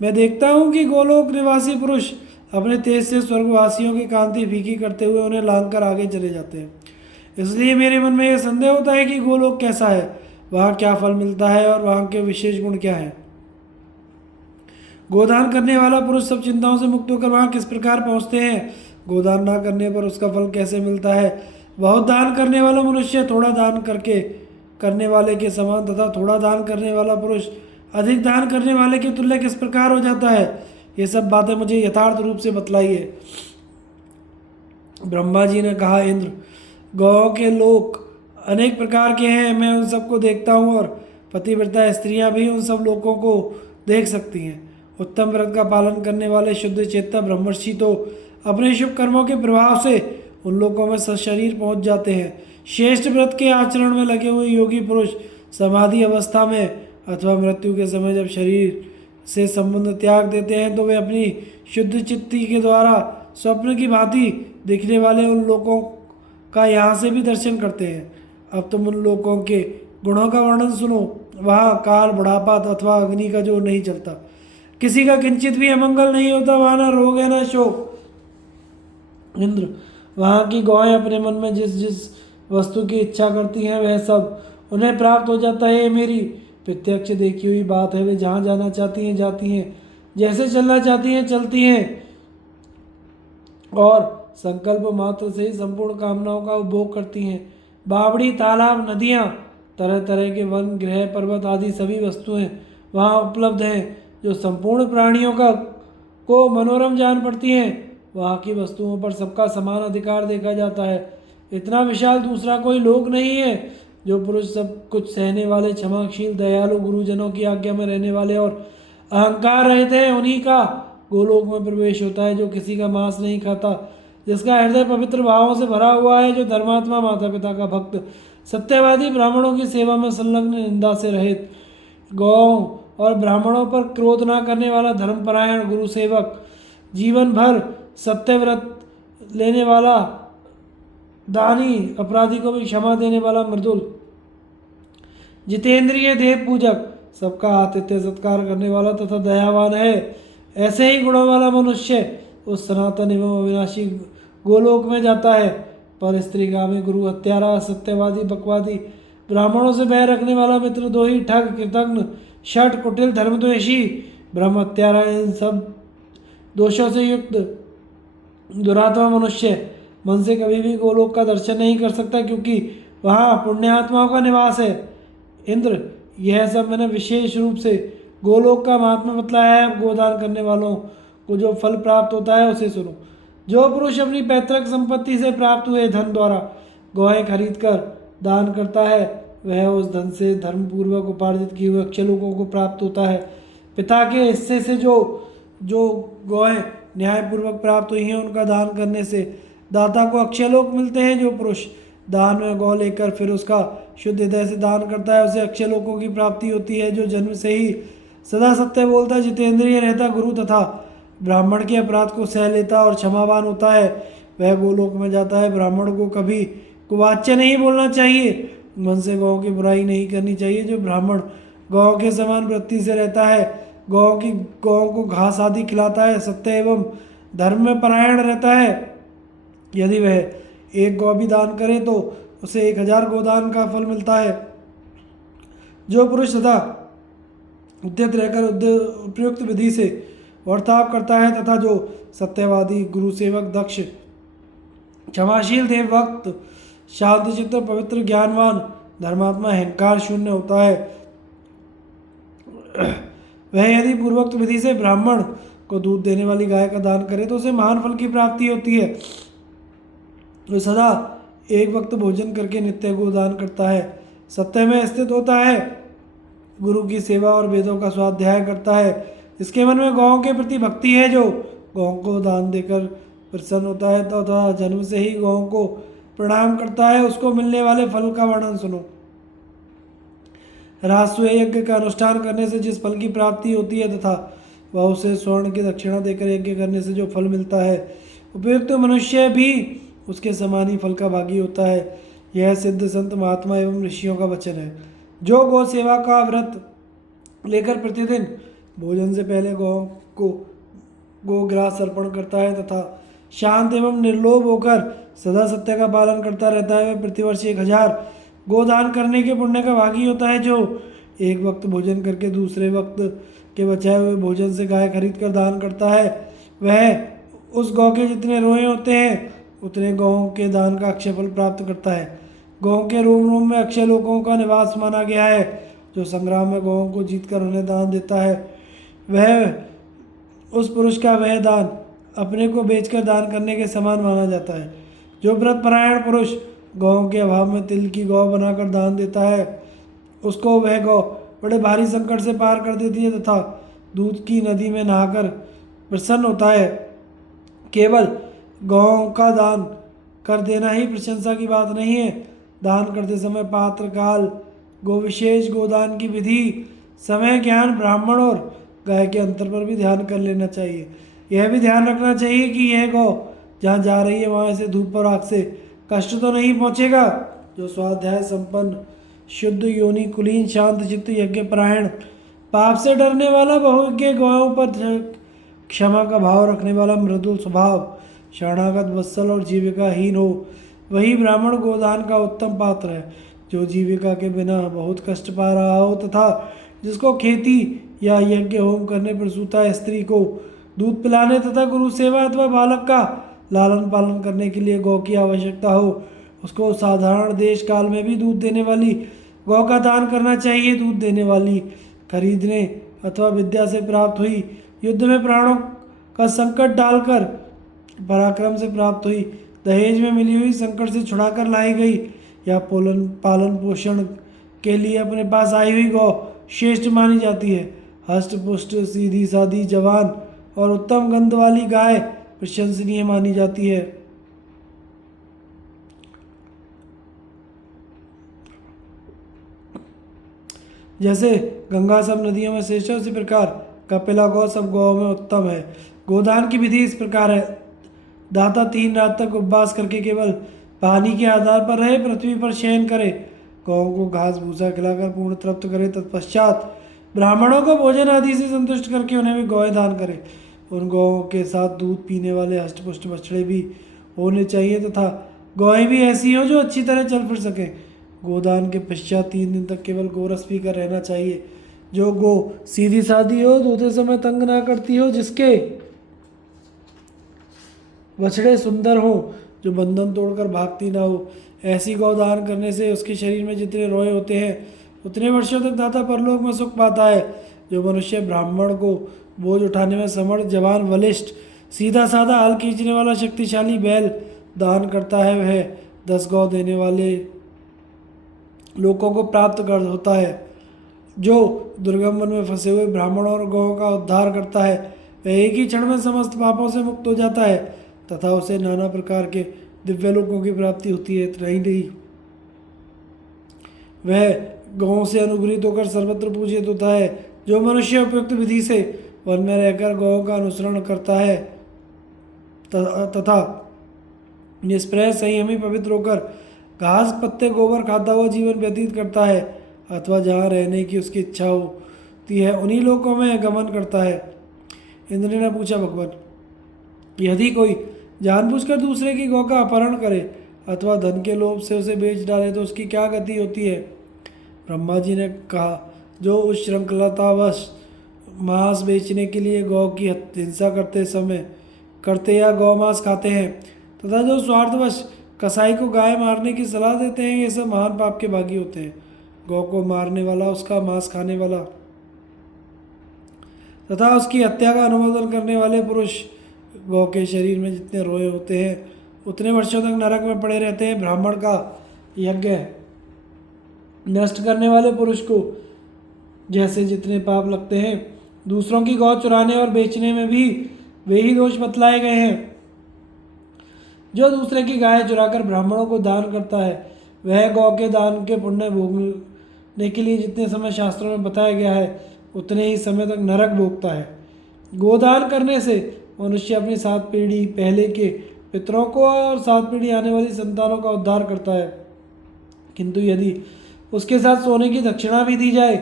मैं देखता हूँ कि गोलोक निवासी पुरुष अपने तेज से स्वर्गवासियों की कांति फीकी करते हुए उन्हें लांघ कर आगे चले जाते हैं। इसलिए मेरे मन में यह संदेह होता है कि गोलोक कैसा है, वहाँ क्या फल मिलता है और वहाँ के विशेष गुण क्या है। गोदान करने वाला पुरुष सब चिंताओं से मुक्त होकर वहाँ किस प्रकार पहुँचते हैं। गोदान ना करने पर उसका फल कैसे मिलता है। बहुत दान करने वाला मनुष्य थोड़ा दान करने वाले के समान तथा थोड़ा दान करने वाला पुरुष अधिक दान करने वाले के तुल्य किस प्रकार हो जाता है। ये सब बातें मुझे यथार्थ रूप से बतलाइए। ब्रह्मा जी ने कहा, इंद्र, गौ के लोक अनेक प्रकार के हैं, मैं उन सबको देखता हूँ और पतिव्रता स्त्रियाँ भी उन सब लोकों को देख सकती हैं। उत्तम व्रत का पालन करने वाले शुद्ध चेता ब्रह्मर्षि तो अपने शुभ कर्मों के प्रभाव से उन लोगों में सशरीर पहुंच जाते हैं। श्रेष्ठ व्रत के आचरण में लगे हुए योगी पुरुष समाधि अवस्था में अथवा मृत्यु के समय जब शरीर से संबंध त्याग देते हैं तो वे अपनी शुद्ध चित्ती के द्वारा स्वप्न की भांति दिखने वाले उन लोगों का यहाँ से भी दर्शन करते हैं। अब तुम उन लोगों के गुणों का वर्णन सुनो। वहाँ काल, बुढ़ापा अथवा अग्नि का जोर नहीं चलता, किसी का किंचित भी अमंगल नहीं होता, वहाँ न रोग है न शोक। इंद्र, वहाँ की गौएं अपने मन में जिस जिस वस्तु की इच्छा करती हैं वह सब उन्हें प्राप्त हो जाता है। ये मेरी प्रत्यक्ष देखी हुई बात है। वे जहाँ जाना चाहती हैं जाती हैं, जैसे चलना चाहती हैं चलती हैं और संकल्प मात्र से ही संपूर्ण कामनाओं का उपभोग करती हैं। बावड़ी, तालाब, नदियाँ, तरह तरह के वन, गृह, पर्वत आदि सभी वस्तुएं वहाँ उपलब्ध हैं जो संपूर्ण प्राणियों को मनोरम जान पड़ती हैं। वहाँ की वस्तुओं पर सबका समान अधिकार देखा जाता है। इतना विशाल दूसरा कोई लोक नहीं है। जो पुरुष सब कुछ सहने वाले, क्षमाशील, दयालु, गुरुजनों की आज्ञा में रहने वाले और अहंकार रहित हैं, उन्हीं का गोलोक में प्रवेश होता है। जो किसी का मांस नहीं खाता, जिसका हृदय पवित्र भावों से भरा हुआ है, जो धर्मात्मा, माता पिता का भक्त, सत्यवादी, ब्राह्मणों की सेवा में संलग्न, निंदा से रहित, गौओं और ब्राह्मणों पर क्रोध न करने वाला, धर्मपरायण, गुरु सेवक, जीवन भर सत्यव्रत लेने वाला, दानी, अपराधी को भी क्षमा देने वाला, मृदुल, जितेंद्रिय, देव पूजक, सबका आतिथ्य सत्कार करने वाला तथा दयावान है। ऐसे ही गुणों वाला मनुष्य उस सनातन एवं अविनाशी गोलोक में जाता है। पर स्त्रीगामी, गुरु हत्यारा, सत्यवादी, बकवादी, ब्राह्मणों से बैर रखने वाला, मित्रद्रोही, ठग, कृतघ्न, शठ, कुटिल, धर्मद्वेषी, ब्रह्म हत्यारा, इन सब दोषों से युक्त दुरात्मा मनुष्य मन से कभी भी गोलोक का दर्शन नहीं कर सकता, क्योंकि वहाँ पुण्यात्माओं का निवास है। इंद्र, यह सब मैंने विशेष रूप से गोलोक का महात्मा बतलाया है। अब गोदान करने वालों को जो फल प्राप्त होता है उसे सुनो। जो पुरुष अपनी पैतृक संपत्ति से प्राप्त हुए धन द्वारा गौएं खरीद कर दान करता है, वह उस धन से धर्मपूर्वक उपार्जित किए हुए अक्षय लोकों को प्राप्त होता है। पिता के हिस्से से जो गौएं न्यायपूर्वक प्राप्त हुई हैं, उनका दान करने से दाता को अक्षय लोक मिलते हैं। जो पुरुष दान में गौ लेकर फिर उसका शुद्ध हृदय से दान करता है, उसे अक्षय लोकों की प्राप्ति होती है। जो जन्म से ही सदा सत्य बोलता, जितेंद्रिय रहता, गुरु तथा ब्राह्मण के अपराध को सह लेता और क्षमावान होता है, वह गोलोक में जाता है। ब्राह्मण को कभी कुवाच्य नहीं बोलना चाहिए, मन से गौ की बुराई नहीं करनी चाहिए। जो ब्राह्मण गौ के समान वृत्ति से रहता है, गौ को घास आदि खिलाता है, सत्य एवं धर्म में परायण रहता है। यदि वह एक गौ भी दान करे तो उसे 1000 गोदान का फल मिलता है। जो पुरुष सदा उद्यत रहकर उपयुक्त विधि से वर्ताव करता है तथा जो सत्यवादी, गुरु सेवक, दक्ष, क्षमाशील, देवभक्त, शांतचित्त, पवित्र, ज्ञानवान, धर्मात्मा, अहंकार शून्य होता है, वह यदि पूर्वोक्त विधि से ब्राह्मण को दूध देने वाली गाय का दान करे तो उसे महान फल की प्राप्ति होती है। वह सदा एक वक्त भोजन करके नित्य गोदान करता है, सत्य में स्थित होता है, गुरु की सेवा और वेदों का स्वाध्याय करता है, इसके मन में गौओं के प्रति भक्ति है, जो गौओं को दान देकर प्रसन्न होता है तथा जन्म से ही गौओं को प्रणाम करता है, उसको मिलने वाले फल का वर्णन सुनो। राजसूय यज्ञ का अनुष्ठान करने से जिस फल की प्राप्ति होती है तथा वह उसे स्वर्ण की दक्षिणा देकर यज्ञ करने से जो फल मिलता है, उपयुक्त मनुष्य भी उसके समान ही फल का भागी होता है। यह सिद्ध संत, महात्मा एवं ऋषियों का वचन है। जो गौ सेवा का व्रत लेकर प्रतिदिन भोजन से पहले गौ को गोग्रास अर्पण करता है तथा शांत एवं निर्लोभ होकर सदा सत्य का पालन करता रहता है, वह प्रतिवर्ष 1000 गोदान करने के पुण्य का भागी होता है। जो एक वक्त भोजन करके दूसरे वक्त के बचाए हुए भोजन से गाय खरीद कर दान करता है, वह उस गौ के जितने रोए होते हैं उतने गौों के दान का अक्षय फल प्राप्त करता है। गौ के रोम रोम में अक्षय लोगों का निवास माना गया है। जो संग्राम में गौों को जीतकर उन्हें दान देता है, वह उस पुरुष का वह दान अपने को बेचकर दान करने के समान माना जाता है। जो व्रत परायण पुरुष गौों के अभाव में तिल की गौ बनाकर दान देता है, उसको वह गौ बड़े भारी संकट से पार कर देती है तथा दूध की नदी में नहाकर प्रसन्न होता है। केवल गौ का दान कर देना ही प्रशंसा की बात नहीं है। दान करते समय पात्र, काल, गो विशेष, गोदान की विधि, समय, ज्ञान, ब्राह्मण और गाय के अंतर पर भी ध्यान कर लेना चाहिए। यह भी ध्यान रखना चाहिए कि यह गौ जहाँ जा रही है वहाँ ऐसे धूप और आग से कष्ट तो नहीं पहुँचेगा। जो स्वाध्याय संपन्न, शुद्ध योनि, कुलीन, शांत चित्त, यज्ञ परायण, पाप से डरने वाला, बहुज्ञ, गौओं पर क्षमा का भाव रखने वाला, मृदुल स्वभाव, शरणागत, वत्सल और जीविकाहीन हो, वही ब्राह्मण गोदान का उत्तम पात्र है। जो जीविका के बिना बहुत कष्ट पा रहा हो तथा जिसको खेती या यज्ञ होम करने पर सूता स्त्री को दूध पिलाने तथा गुरु सेवा अथवा बालक का लालन पालन करने के लिए गौ की आवश्यकता हो, उसको साधारण देश काल में भी दूध देने वाली गौ का दान करना चाहिए। दूध देने वाली खरीदने अथवा विद्या से प्राप्त हुई, युद्ध में प्राणों का संकट डालकर पराक्रम से प्राप्त हुई, दहेज में मिली हुई संकट से छुड़ाकर लाई गई या पालन पोषण के लिए अपने पास आई हुई गौ श्रेष्ठ मानी जाती है। हष्ट पुष्ट, सीधी सादी, जवान और उत्तम गंध वाली गाय प्रशंसनीय मानी जाती है। जैसे गंगा सब नदियों में श्रेष्ठ है, उसी प्रकार कपिला गौ सब गौ में उत्तम है। गोदान की विधि इस प्रकार है। दाता 3 रात तक उपवास करके केवल पानी के आधार पर रहे, पृथ्वी पर शयन करे, गौओं को घास भूसा खिलाकर पूर्ण तृप्त करे, तत्पश्चात ब्राह्मणों को भोजन आदि से संतुष्ट करके उन्हें भी गौएं दान करे। उन गौओं के साथ दूध पीने वाले हष्टपुष्ट बछड़े भी होने चाहिए तथा गौएं भी ऐसी हो जो अच्छी तरह चल फिर सकें। गोदान के पश्चात 3 दिन तक केवल गोरस पीकर रहना चाहिए। जो गौ सीधी सादी हो, दूसरे समय तंग ना करती हो, जिसके बछड़े सुंदर हो, जो बंधन तोड़कर भागती ना हो, ऐसी गौदान करने से उसके शरीर में जितने रोए होते हैं उतने वर्षों तक दाता परलोक में सुख पाता है। जो मनुष्य ब्राह्मण को बोझ उठाने में समर्थ, जवान, बलिष्ठ, सीधा साधा, हल खींचने वाला, शक्तिशाली बैल दान करता है, वह 10 गौ देने वाले लोगों को प्राप्त कर होता है। जो दुर्गम वन में फंसे हुए ब्राह्मणों और गौओं का उद्धार करता है, वह एक ही क्षण में समस्त पापों से मुक्त हो जाता है तथा उसे नाना प्रकार के दिव्य लोकों की प्राप्ति होती है। इतना ही नहीं, वह गौओं से अनुग्रहित होकर सर्वत्र पूजित होता है। जो मनुष्य उपयुक्त विधि से वन में रहकर गौओं का अनुसरण करता है तथा निष्प्रय, संयमी, पवित्र होकर घास पत्ते गोबर खाता हुआ जीवन व्यतीत करता है अथवा जहाँ रहने की उसकी इच्छा होती है उन्हीं लोकों में गमन करता है। इंद्र ने पूछा, भगवान यदि कोई जानबूझकर दूसरे की गौ का अपहरण करे अथवा धन के लोभ से उसे बेच डाले तो उसकी क्या गति होती है? ब्रह्मा जी ने कहा, जो उस श्रृंखलतावश मांस बेचने के लिए गौ की हिंसा करते या गौ मांस खाते हैं तथा जो स्वार्थवश कसाई को गाय मारने की सलाह देते हैं, ये सब महान पाप के भागी होते हैं। गौ को मारने वाला, उसका मांस खाने वाला तथा उसकी हत्या का अनुमोदन करने वाले पुरुष गौ के शरीर में जितने रोए होते हैं उतने वर्षों तक नरक में पड़े रहते हैं। ब्राह्मण का यज्ञ नष्ट करने वाले पुरुष को जैसे जितने पाप लगते हैं, दूसरों की गौ चुराने और बेचने में भी वे ही दोष बतलाए गए हैं। जो दूसरे की गाय चुराकर ब्राह्मणों को दान करता है, वह गौ के दान के पुण्य भोगने के लिए जितने समय शास्त्रों में बताया गया है उतने ही समय तक नरक भोगता है। गोदान करने से मनुष्य अपनी 7 पीढ़ी पहले के पितरों को और 7 पीढ़ी आने वाली संतानों का उद्धार करता है, किंतु यदि उसके साथ सोने की दक्षिणा भी दी जाए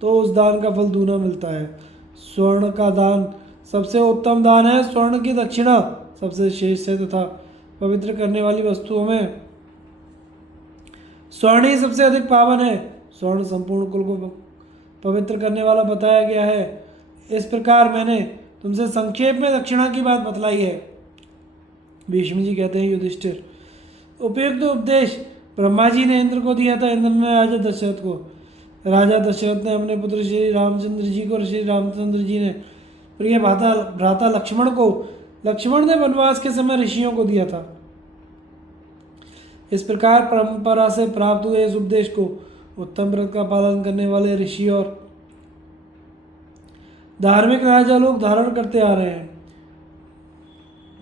तो उस दान का फल दूना मिलता है। स्वर्ण का दान सबसे उत्तम दान है। स्वर्ण की दक्षिणा सबसे श्रेष्ठ है तथा पवित्र करने वाली वस्तुओं में स्वर्ण ही सबसे अधिक पावन है। स्वर्ण संपूर्ण कुल को पवित्र करने वाला बताया गया है। इस प्रकार मैंने तुमसे संक्षेप में दक्षिणा की बात बतलाई है। भीष्म जी कहते हैं, युधिष्ठिर, उपयुक्त उपदेश ब्रह्मा जी ने इंद्र को दिया था। इंद्र ने राजा दशरथ को, राजा दशरथ ने अपने पुत्र श्री रामचंद्र जी को, श्री रामचंद्र जी ने प्रिय भ्राता लक्ष्मण को, लक्ष्मण ने वनवास के समय ऋषियों को दिया था। इस प्रकार परंपरा से प्राप्त हुए इस उपदेश को उत्तम व्रत का पालन करने वाले ऋषि और धार्मिक राजा लोग धारण करते आ रहे हैं।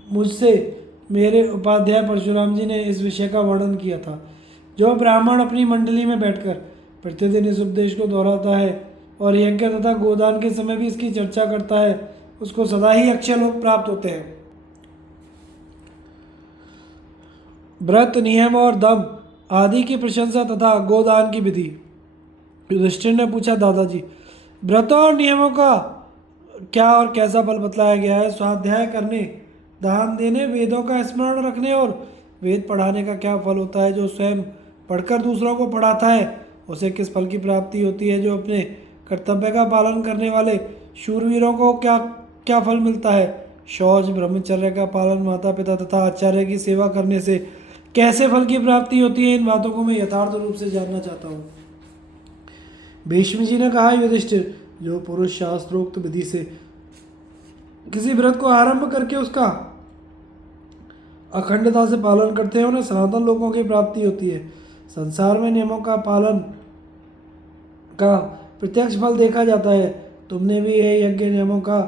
मुझसे मेरे उपाध्याय परशुराम जी ने इस विषय का वर्णन किया था। जो ब्राह्मण अपनी मंडली में बैठकर प्रतिदिन इस उपदेश को दोहराता है और यज्ञ तथा गोदान के समय भी इसकी चर्चा करता है, उसको सदा ही अक्षय लोक प्राप्त होते हैं। व्रत, नियम और दम आदि की प्रशंसा तथा गोदान की विधि। युधिष्ठिर ने पूछा, दादाजी, व्रतों और नियमों का क्या और कैसा फल बतलाया गया है? स्वाध्याय करने, दान देने, वेदों का स्मरण रखने और वेद पढ़ाने का क्या फल होता है? जो स्वयं पढ़कर दूसरों को पढ़ाता है उसे किस फल की प्राप्ति होती है? जो अपने कर्तव्य का पालन करने वाले शूरवीरों को क्या क्या फल मिलता है? शौच, ब्रह्मचर्य का पालन, माता पिता तथा आचार्य की सेवा करने से कैसे फल की प्राप्ति होती है? इन बातों को मैं यथार्थ रूप से जानना चाहता हूँ। भीष्म जी ने कहा, युधिष्ठिर, जो पुरुष शास्त्रोक्त विधि से किसी व्रत को आरंभ करके उसका अखंडता से पालन करते हैं उन्हें सनातन लोकों की प्राप्ति होती है। संसार में नियमों का पालन का प्रत्यक्ष फल देखा जाता है। तुमने भी यह यज्ञ नियमों का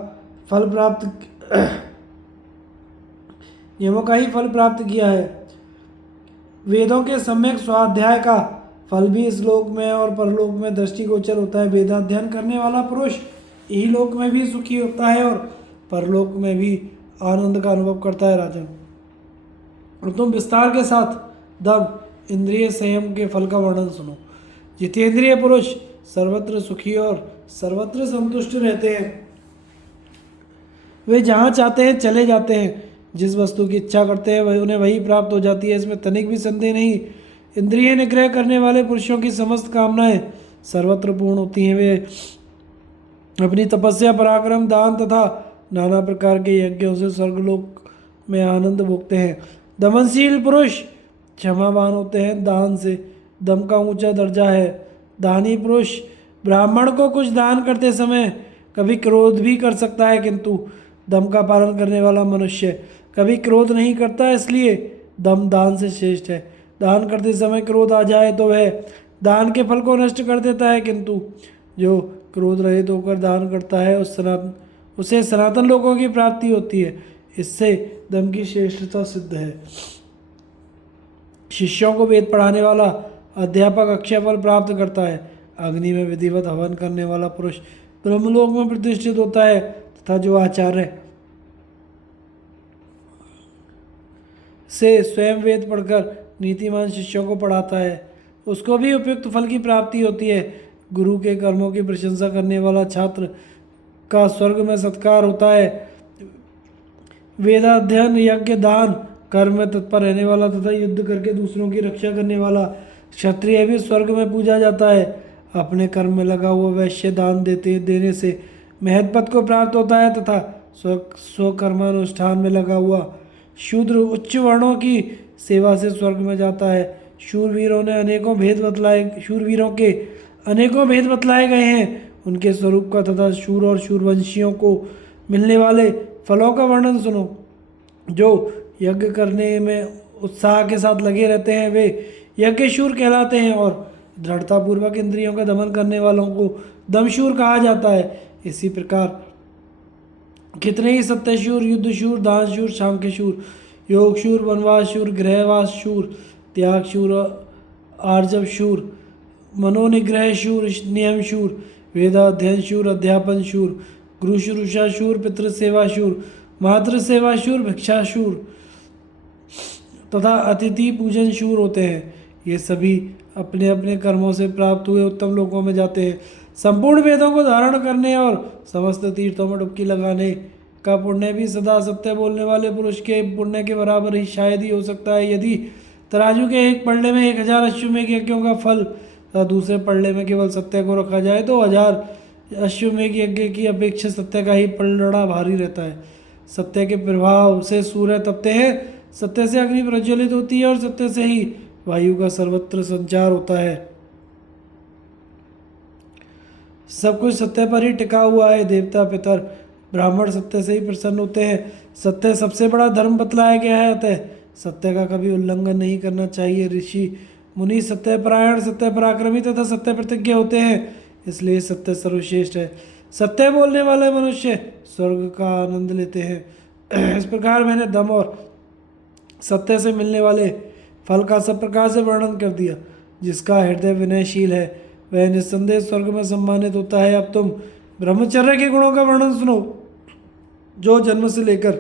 ही फल प्राप्त किया है। वेदों के सम्यक स्वाध्याय का फल भी इस लोक में और परलोक में दृष्टिगोचर होता है। वेदाध्ययन करने वाला पुरुष यही लोक में भी सुखी होता है और परलोक में भी आनंद का अनुभव करता है। राजन, और तुम विस्तार के साथ दम, इंद्रिय संयम के फल का वर्णन सुनो। जितेंद्रिय पुरुष सर्वत्र सुखी और सर्वत्र संतुष्ट रहते हैं। वे जहाँ चाहते हैं चले जाते हैं। जिस वस्तु की इच्छा करते हैं वह उन्हें वही प्राप्त हो जाती है, इसमें तनिक भी संदेह नहीं। इंद्रिय निग्रह करने वाले पुरुषों की समस्त कामनाएं सर्वत्र पूर्ण होती हैं। वे अपनी तपस्या, पराक्रम, दान तथा नाना प्रकार के यज्ञों से स्वर्गलोक में आनंद भोगते हैं। दमनशील पुरुष क्षमावान होते हैं। दान से दम का ऊंचा दर्जा है। दानी पुरुष ब्राह्मण को कुछ दान करते समय कभी क्रोध भी कर सकता है, किंतु दम का पालन करने वाला मनुष्य कभी क्रोध नहीं करता, इसलिए दम दान से श्रेष्ठ है। दान करते समय क्रोध आ जाए तो वह दान के फल को नष्ट कर देता है, किंतु जो क्रोध रहित होकर दान करता है उसे सनातन लोकों की प्राप्ति होती है। इससे दम की श्रेष्ठता सिद्ध है। शिष्यों को वेद पढ़ाने वाला अध्यापक अक्षय फल प्राप्त करता है। अग्नि में विधिवत हवन करने वाला पुरुष ब्रह्मलोक में प्रतिष्ठित होता है तथा जो आचार्य से स्वयं वेद पढ़कर नीतिमान शिष्यों को पढ़ाता है उसको भी उपयुक्त फल की प्राप्ति होती है। गुरु के कर्मों की प्रशंसा करने वाला छात्र का स्वर्ग में सत्कार होता है। वेदाध्ययन, यज्ञ, दान, कर्म में तत्पर रहने वाला तथा युद्ध करके दूसरों की रक्षा करने वाला क्षत्रिय भी स्वर्ग में पूजा जाता है। अपने कर्म में लगा हुआ वैश्य दान देने से महत पद को प्राप्त होता है तथा स्वकर्मानुष्ठान में लगा हुआ शूद्र उच्च वर्णों की सेवा से स्वर्ग में जाता है। शूरवीरों के अनेकों भेद बतलाए गए हैं। उनके स्वरूप का तथा शूर और शूरवंशियों को मिलने वाले फलों का वर्णन सुनो। जो यज्ञ करने में उत्साह के साथ लगे रहते हैं वे यज्ञशूर कहलाते हैं और दृढ़तापूर्वक इंद्रियों का दमन करने वालों को दमशूर कहा जाता है। इसी प्रकार कितने ही सत्यशूर, युद्धशूर, दानशूर, सांख्यशूर, योगशूर, वनवासशूर, गृहवासशूर, त्यागशूर, आर्जवशूर, मनोनिग्रहशूर, नियमशूर, वेदाध्ययनशूर, अध्यापनशूर, गुरुशुरूषाशूर, पितृसेवाशूर, मातृसेवाशूर, भिक्षाशूर तथा अतिथि पूजन शूर होते हैं। ये सभी अपने अपने कर्मों से प्राप्त हुए उत्तम लोकों में जाते हैं। संपूर्ण वेदों को धारण करने और समस्त तीर्थों में डुबकी लगाने का पुण्य भी सदा सत्य बोलने वाले पुरुष के पुण्य के बराबर ही शायद ही हो सकता है। यदि तराजू के एक पल्ले में 1000 अश्वमेघ यज्ञों का फल तथा दूसरे पल्ले में केवल सत्य को रखा जाए तो 1000 अश्वमेघ यज्ञ की अपेक्षा सत्य का ही पलड़ा भारी रहता है। सत्य के प्रभाव से सूर्य तपते हैं, सत्य से अग्नि प्रज्वलित होती है और सत्य से ही वायु का सर्वत्र संचार होता है। सब कुछ सत्य पर ही टिका हुआ है। देवता, पितर, ब्राह्मण सत्य से ही प्रसन्न होते हैं। सत्य सबसे बड़ा धर्म बतलाया गया है, अतः सत्य का कभी उल्लंघन नहीं करना चाहिए। ऋषि मुनि सत्यपरायण, सत्य पराक्रमी तथा सत्य प्रतिज्ञ होते हैं, इसलिए सत्य सर्वश्रेष्ठ है। सत्य बोलने वाले मनुष्य स्वर्ग का आनंद लेते हैं। इस प्रकार मैंने दम और सत्य से मिलने वाले फल का सब प्रकार से वर्णन कर दिया। जिसका हृदय विनयशील है वह निस्संदेह स्वर्ग में सम्मानित होता है। अब तुम ब्रह्मचर्य के गुणों का वर्णन सुनो। जो जन्म से लेकर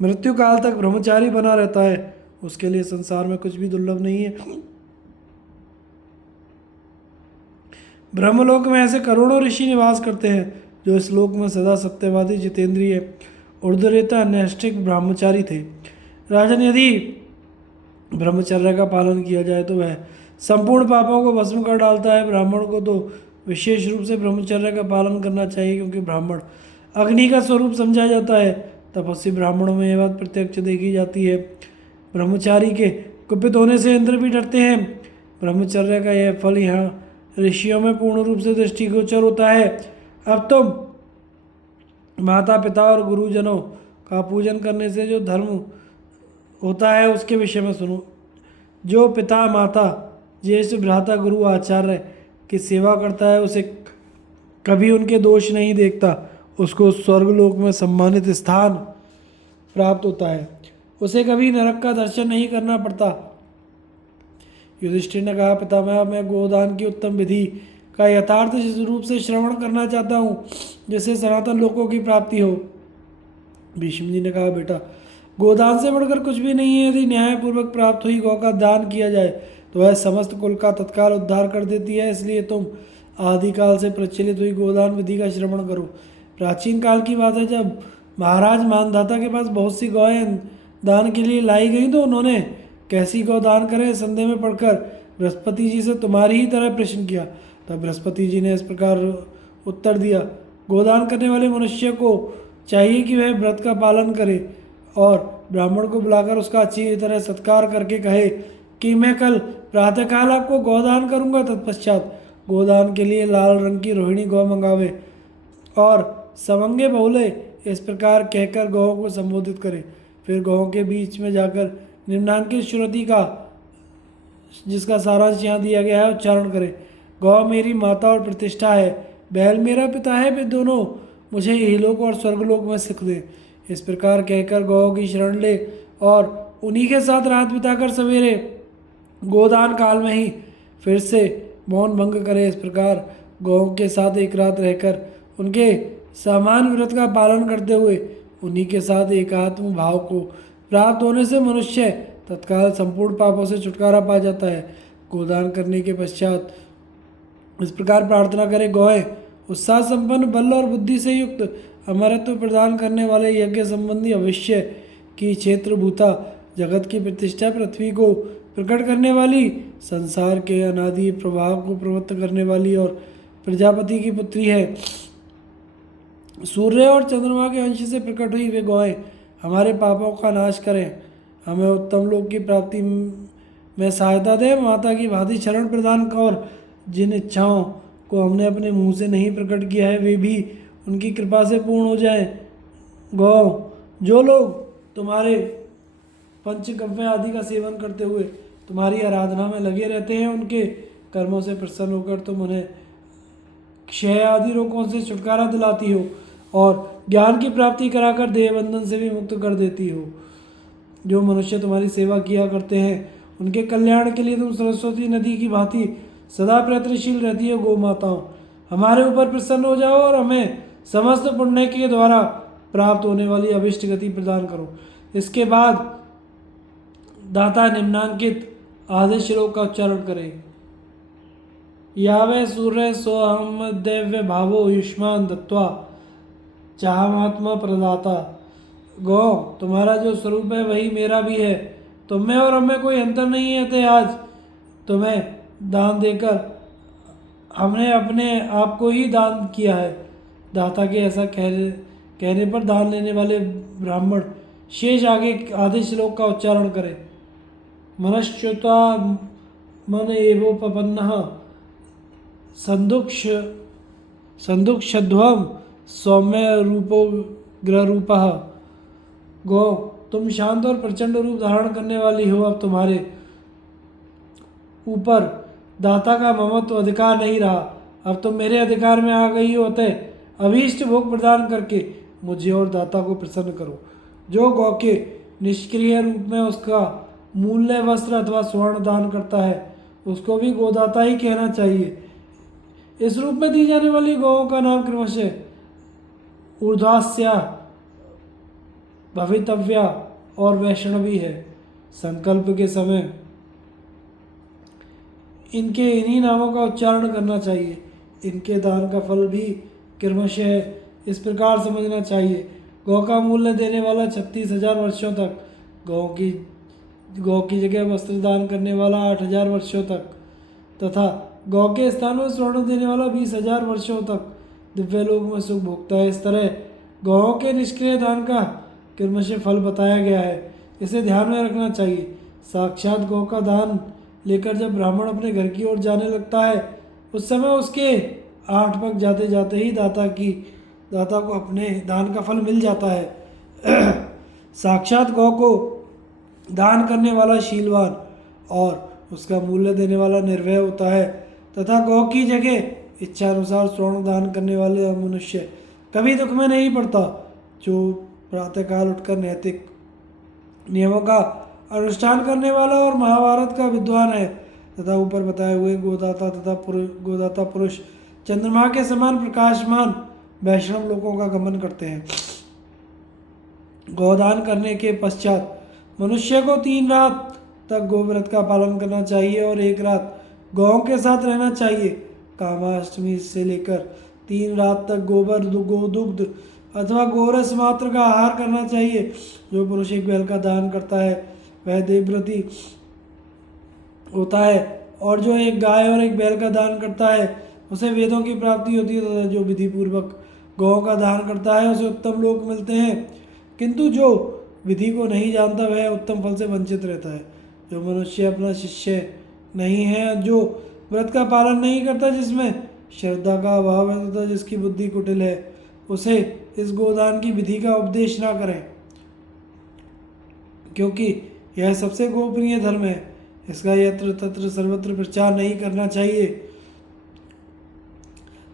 मृत्यु काल तक ब्रह्मचारी बना रहता है उसके लिए संसार में कुछ भी दुर्लभ नहीं है। ब्रह्मलोक में ऐसे करोड़ों ऋषि निवास करते हैं जो इस लोक में सदा सत्यवादी, जितेंद्रिय, ऊर्ध्वरेता, नैष्ठिक ब्रह्मचारी थे। राजन, यदि ब्रह्मचर्य का पालन किया जाए तो वह संपूर्ण पापों को भस्म कर डालता है। ब्राह्मण को तो विशेष रूप से ब्रह्मचर्य का पालन करना चाहिए क्योंकि ब्राह्मण अग्नि का स्वरूप समझा जाता है। तपस्वी ब्राह्मणों में यह बात प्रत्यक्ष देखी जाती है। ब्रह्मचारी के कुपित होने से इंद्र भी डरते हैं। ब्रह्मचर्य का यह फल यहाँ ऋषियों में पूर्ण रूप से दृष्टिगोचर होता है। अब तुम माता पिता और गुरुजनों का पूजन करने से जो धर्म होता है उसके विषय में सुनो। जो पिता, माता, ज्येष्ठ, भ्राता, गुरु, आचार्य की सेवा करता है उसे कभी उनके दोष नहीं देखता, उसको स्वर्गलोक में सम्मानित स्थान प्राप्त होता है। उसे कभी नरक का दर्शन नहीं करना पड़ता। युधिष्ठिर ने कहा, पितामह, मैं गोदान की उत्तम विधि का यथार्थ रूप से श्रवण करना चाहता हूँ जिससे सनातन लोकों की प्राप्ति हो। भीष्म जी ने कहा, बेटा, गोदान से बढ़कर कुछ भी नहीं है। यदि न्यायपूर्वक प्राप्त हुई गौ का दान किया जाए तो वह समस्त कुल का तत्काल उद्धार कर देती है। इसलिए तुम आदिकाल से प्रचलित हुई गोदान विधि का श्रवण करो। प्राचीन काल की बात है, जब महाराज मानधाता के पास बहुत सी गौएं दान के लिए लाई गई तो उन्होंने कैसी गौ दान करें संदेह में पड़कर बृहस्पति जी से तुम्हारी ही तरह प्रश्न किया। तब बृहस्पति जी ने इस प्रकार उत्तर दिया, गोदान करने वाले मनुष्य को चाहिए कि वह व्रत का पालन करे और ब्राह्मण को बुलाकर उसका अच्छी तरह सत्कार करके कहे कि मैं कल प्रातःकाल आपको गोदान करूंगा। तत्पश्चात गोदान के लिए लाल रंग की रोहिणी गौ मंगावे और सवंगे बहुले इस प्रकार कहकर गौ को संबोधित करे। फिर गौ के बीच में जाकर निम्नांकित श्रुति का, जिसका सारांश यहाँ दिया गया है, उच्चारण करे। गौ मेरी माता और प्रतिष्ठा है, बैल मेरा पिता है, वे दोनों मुझे इहलोक और स्वर्गलोक में सुख दे। इस प्रकार कहकर गौ की शरण ले और उन्हीं के साथ रात बिताकर सवेरे गोदान काल में ही फिर से मौन भंग करे। इस प्रकार गौ के साथ एक रात रहकर उनके सामान्य व्रत का पालन करते हुए उन्हीं के साथ एकात्म भाव को प्राप्त होने से मनुष्य तत्काल संपूर्ण पापों से छुटकारा पा जाता है। गोदान करने के पश्चात इस प्रकार प्रार्थना करे, गौएं उत्साह संपन्न, बल और बुद्धि से युक्त, अमरत्व प्रदान करने वाले यज्ञ संबंधी अवश्य की क्षेत्रभूता, जगत की प्रतिष्ठा, पृथ्वी को प्रकट करने वाली, संसार के अनादि प्रभाव को प्रवृत्त करने वाली और प्रजापति की पुत्री है। सूर्य और चंद्रमा के अंश से प्रकट हुई वे गौएं हमारे पापों का नाश करें, हमें उत्तम लोक की प्राप्ति में सहायता दें। माता की भांति शरण प्रदान कर, और जिन इच्छाओं को हमने अपने मुंह से नहीं प्रकट किया है वे भी उनकी कृपा से पूर्ण हो जाएं। गौ, जो लोग तुम्हारे पंचगव्य आदि का सेवन करते हुए तुम्हारी आराधना में लगे रहते हैं, उनके कर्मों से प्रसन्न होकर तुम उन्हें क्षय आदि रोगों से छुटकारा दिलाती हो और ज्ञान की प्राप्ति कराकर देह बंधन से भी मुक्त कर देती हो। जो मनुष्य तुम्हारी सेवा किया करते हैं उनके कल्याण के लिए तुम सरस्वती नदी की भांति सदा प्रयत्नशील रहती हो। गौ माताओं, हमारे ऊपर प्रसन्न हो जाओ और हमें समस्त पुण्य के द्वारा प्राप्त होने वाली अभिष्ट गति प्रदान करो। इसके बाद दाता निम्नांकित आधे श्लोक का उच्चारण करें। यावे सूर्य सोहम दिव्य भावो युष्मान दत्वा चाहमात्मा प्रदाता। गौ, तुम्हारा जो स्वरूप है वही मेरा भी है, तुम में और हमें कोई अंतर नहीं है। ते आज तुम्हें दान देकर हमने अपने आप को ही दान किया है। दाता के ऐसा कहने पर दान लेने वाले ब्राह्मण शेष आगे आधे श्लोक का उच्चारण करें। मनश्च्युता मन एवोपपन्नः संदुक्षध्वम सौम्य रूपो ग्रह रूपः। गौ, तुम शांत और प्रचंड रूप धारण करने वाली हो। अब तुम्हारे ऊपर दाता का ममत्व अधिकार नहीं रहा, अब तुम मेरे अधिकार में आ गई हो। अतः अभीष्ट भोग प्रदान करके मुझे और दाता को प्रसन्न करो। जो गौ के निष्क्रिय रूप में उसका मूल्य वस्त्र अथवा स्वर्ण दान करता है उसको भी गोदाता ही कहना चाहिए। इस रूप में दी जाने वाली गौओं का नाम क्रमशः ऊर्ध्वास्या, भवितव्या और वैष्णवी है। संकल्प के समय इनके इन्हीं नामों का उच्चारण करना चाहिए। इनके दान का फल भी क्रमशः इस प्रकार समझना चाहिए। गौ का मूल्य देने वाला 36,000 वर्षों तक, गौ की जगह वस्त्र दान करने वाला 8,000 वर्षों तक, तथा गौ के स्थान में स्वर्ण देने वाला 20,000 वर्षों तक दिव्य लोक में सुख भोगता है। इस तरह गौ के निष्क्रिय दान का क्रमशः फल बताया गया है, इसे ध्यान में रखना चाहिए। साक्षात गौ का दान लेकर जब ब्राह्मण अपने घर की ओर जाने लगता है उस समय उसके 8 पग जाते जाते ही दाता को अपने दान का फल मिल जाता है। साक्षात गौ को दान करने वाला शीलवान और उसका मूल्य देने वाला निर्भय होता है, तथा गौ की जगह इच्छा अनुसार स्वर्ण दान करने वाले मनुष्य कभी दुख में नहीं पड़ता। जो प्रातःकाल उठकर नैतिक नियमों का अनुष्ठान करने वाला और महाभारत का विद्वान है तथा ऊपर बताए हुए गोदाता पुरुष चंद्रमा के समान प्रकाशमान वैष्णव लोकों का गमन करते हैं। गोदान करने के पश्चात मनुष्य को 3 रात तक गोव्रत का पालन करना चाहिए और 1 रात गौओं के साथ रहना चाहिए। कामाष्टमी से लेकर 3 रात तक गोबर, गोदुग्ध अथवा गोरस मात्र का आहार करना चाहिए। जो पुरुष एक बैल का दान करता है वह देवव्रती होता है, और जो एक गाय और एक बैल का दान करता है उसे वेदों की प्राप्ति होती है, तथा जो विधि पूर्वक गौ का दान करता है उसे उत्तम लोक मिलते हैं। किंतु जो विधि को नहीं जानता वह उत्तम फल से वंचित रहता है। जो मनुष्य अपना शिष्य नहीं है, जो व्रत का पालन नहीं करता, जिसमें श्रद्धा का अभाव है तथा जिसकी बुद्धि कुटिल है, उसे इस गोदान की विधि का उपदेश ना करें, क्योंकि यह सबसे गोपनीय धर्म है। इसका यत्र तत्र सर्वत्र प्रचार नहीं करना चाहिए।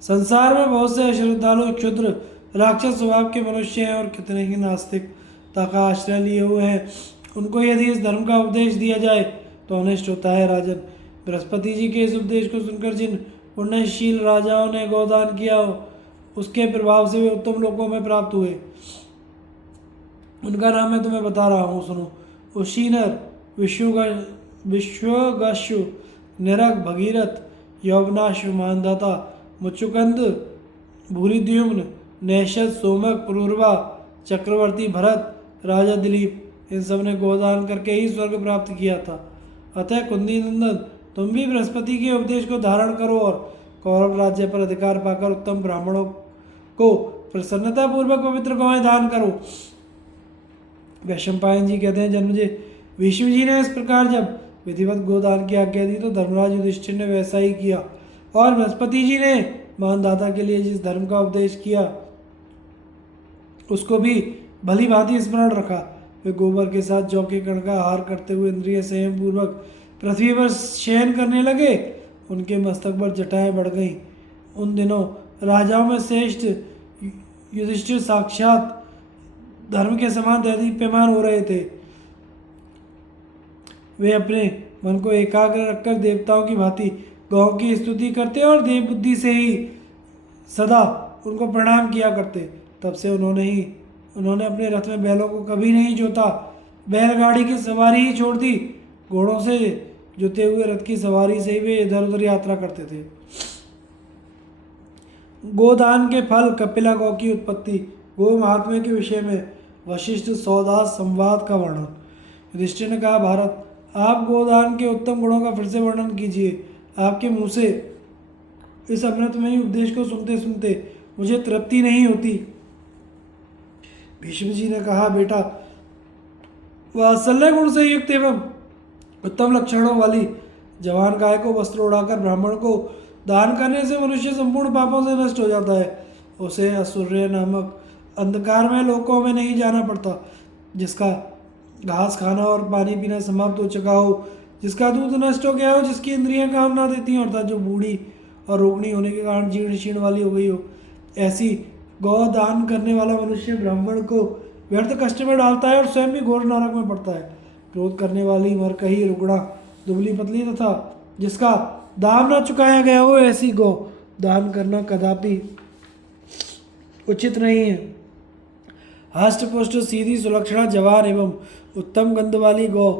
संसार में बहुत से अश्रद्धालु, क्षुद्र, राक्षस स्वभाव के मनुष्य हैं और कितने ही नास्तिकता का आश्रय लिए हुए हैं। उनको यदि इस धर्म का उपदेश दिया जाए तो अनिष्ट होता है। राजन, बृहस्पति जी के इस उपदेश को सुनकर जिन पुण्यशील राजाओं ने गोदान किया उसके प्रभाव से वे उत्तम लोकों में प्राप्त हुए। उनका नाम मैं तुम्हें बता रहा हूँ, सुनो। उशीनर, विश्वगशु, निरग, भगीरथ, यौवनाशु, मानदाता, मुचुकंद, भूरिद्युम्न, नैषद, सोमक, पुरूरवा, चक्रवर्ती भरत, राजा दिलीप, इन सब ने गोदान करके ही स्वर्ग प्राप्त किया था। अतः कुंती नंदन, तुम भी बृहस्पति के उपदेश को धारण करो और कौरव राज्य पर अधिकार पाकर उत्तम ब्राह्मणों को प्रसन्नता पूर्वक पवित्र गौएं दान करो। वैशंपायन जी कहते हैं, जन्मजय विष्णु जी ने इस प्रकार जब विधिवत गोदान की आज्ञा दी तो धर्मराज युधिष्ठिर ने वैसा ही किया और बृहस्पति जी ने मानदाता के लिए जिस धर्म का उपदेश किया उसको भी भली भांति स्मरण रखा। वे गोबर के साथ जौ के कण का आहार करते हुए इंद्रिय संयम पूर्वक पृथ्वी पर शयन करने लगे। उनके मस्तक पर जटाएं बढ़ गईं। उन दिनों राजाओं में श्रेष्ठ युधिष्ठिर साक्षात धर्म के समान दैदीप्यमान हो रहे थे। वे अपने मन को एकाग्र रखकर देवताओं की भांति गौ की स्तुति करते और देव बुद्धि से ही सदा उनको प्रणाम किया करते। तब से उन्होंने अपने रथ में बैलों को कभी नहीं जोता, बैलगाड़ी की सवारी ही छोड़ दी। घोड़ों से जुते हुए रथ की सवारी से ही वे इधर उधर यात्रा करते थे। गोदान के फल, कपिला गौ की उत्पत्ति, गो महात्म्य के विषय में वशिष्ठ सौदास संवाद का वर्णन। युधिष्ठिर ने कहा, भारत, आप गोदान के उत्तम गुणों का फिर से वर्णन कीजिए। आपके मुंह से इस अमृतमयी उपदेश को सुनते सुनते मुझे तृप्ति नहीं होती। भीष्म जी ने कहा, बेटा, वात्सल्य गुण से युक्त एवं उत्तम लक्षणों वाली जवान गाय को वस्त्र उड़ाकर ब्राह्मण को दान करने से मनुष्य संपूर्ण पापों से नष्ट हो जाता है। उसे असुर्य नामक अंधकारमय लोकों में नहीं जाना पड़ता, जिसका घास खाना और पानी पीना समाप्त हो चुका हो, जिसका दूध नष्ट हो गया हो, जिसकी इंद्रियां काम ना देती हो, अर्थात जो बूढ़ी और रोगनी होने के कारण जीर्ण शीर्ण वाली हो गई हो। ऐसी गौ दान करने वाला मनुष्य ब्राह्मण को व्यर्थ कष्ट में डालता है और स्वयं भी घोर नरक में पड़ता है। क्रोध करने वाली मरकही, रुग्णा, दुबली पतली तथा जिसका दाम न चुकाया गया हो, ऐसी गौ दान करना कदापि उचित नहीं है। हष्ट पुष्ट, सीधी, सुलक्षणा, जवान एवं उत्तम गंध वाली गौ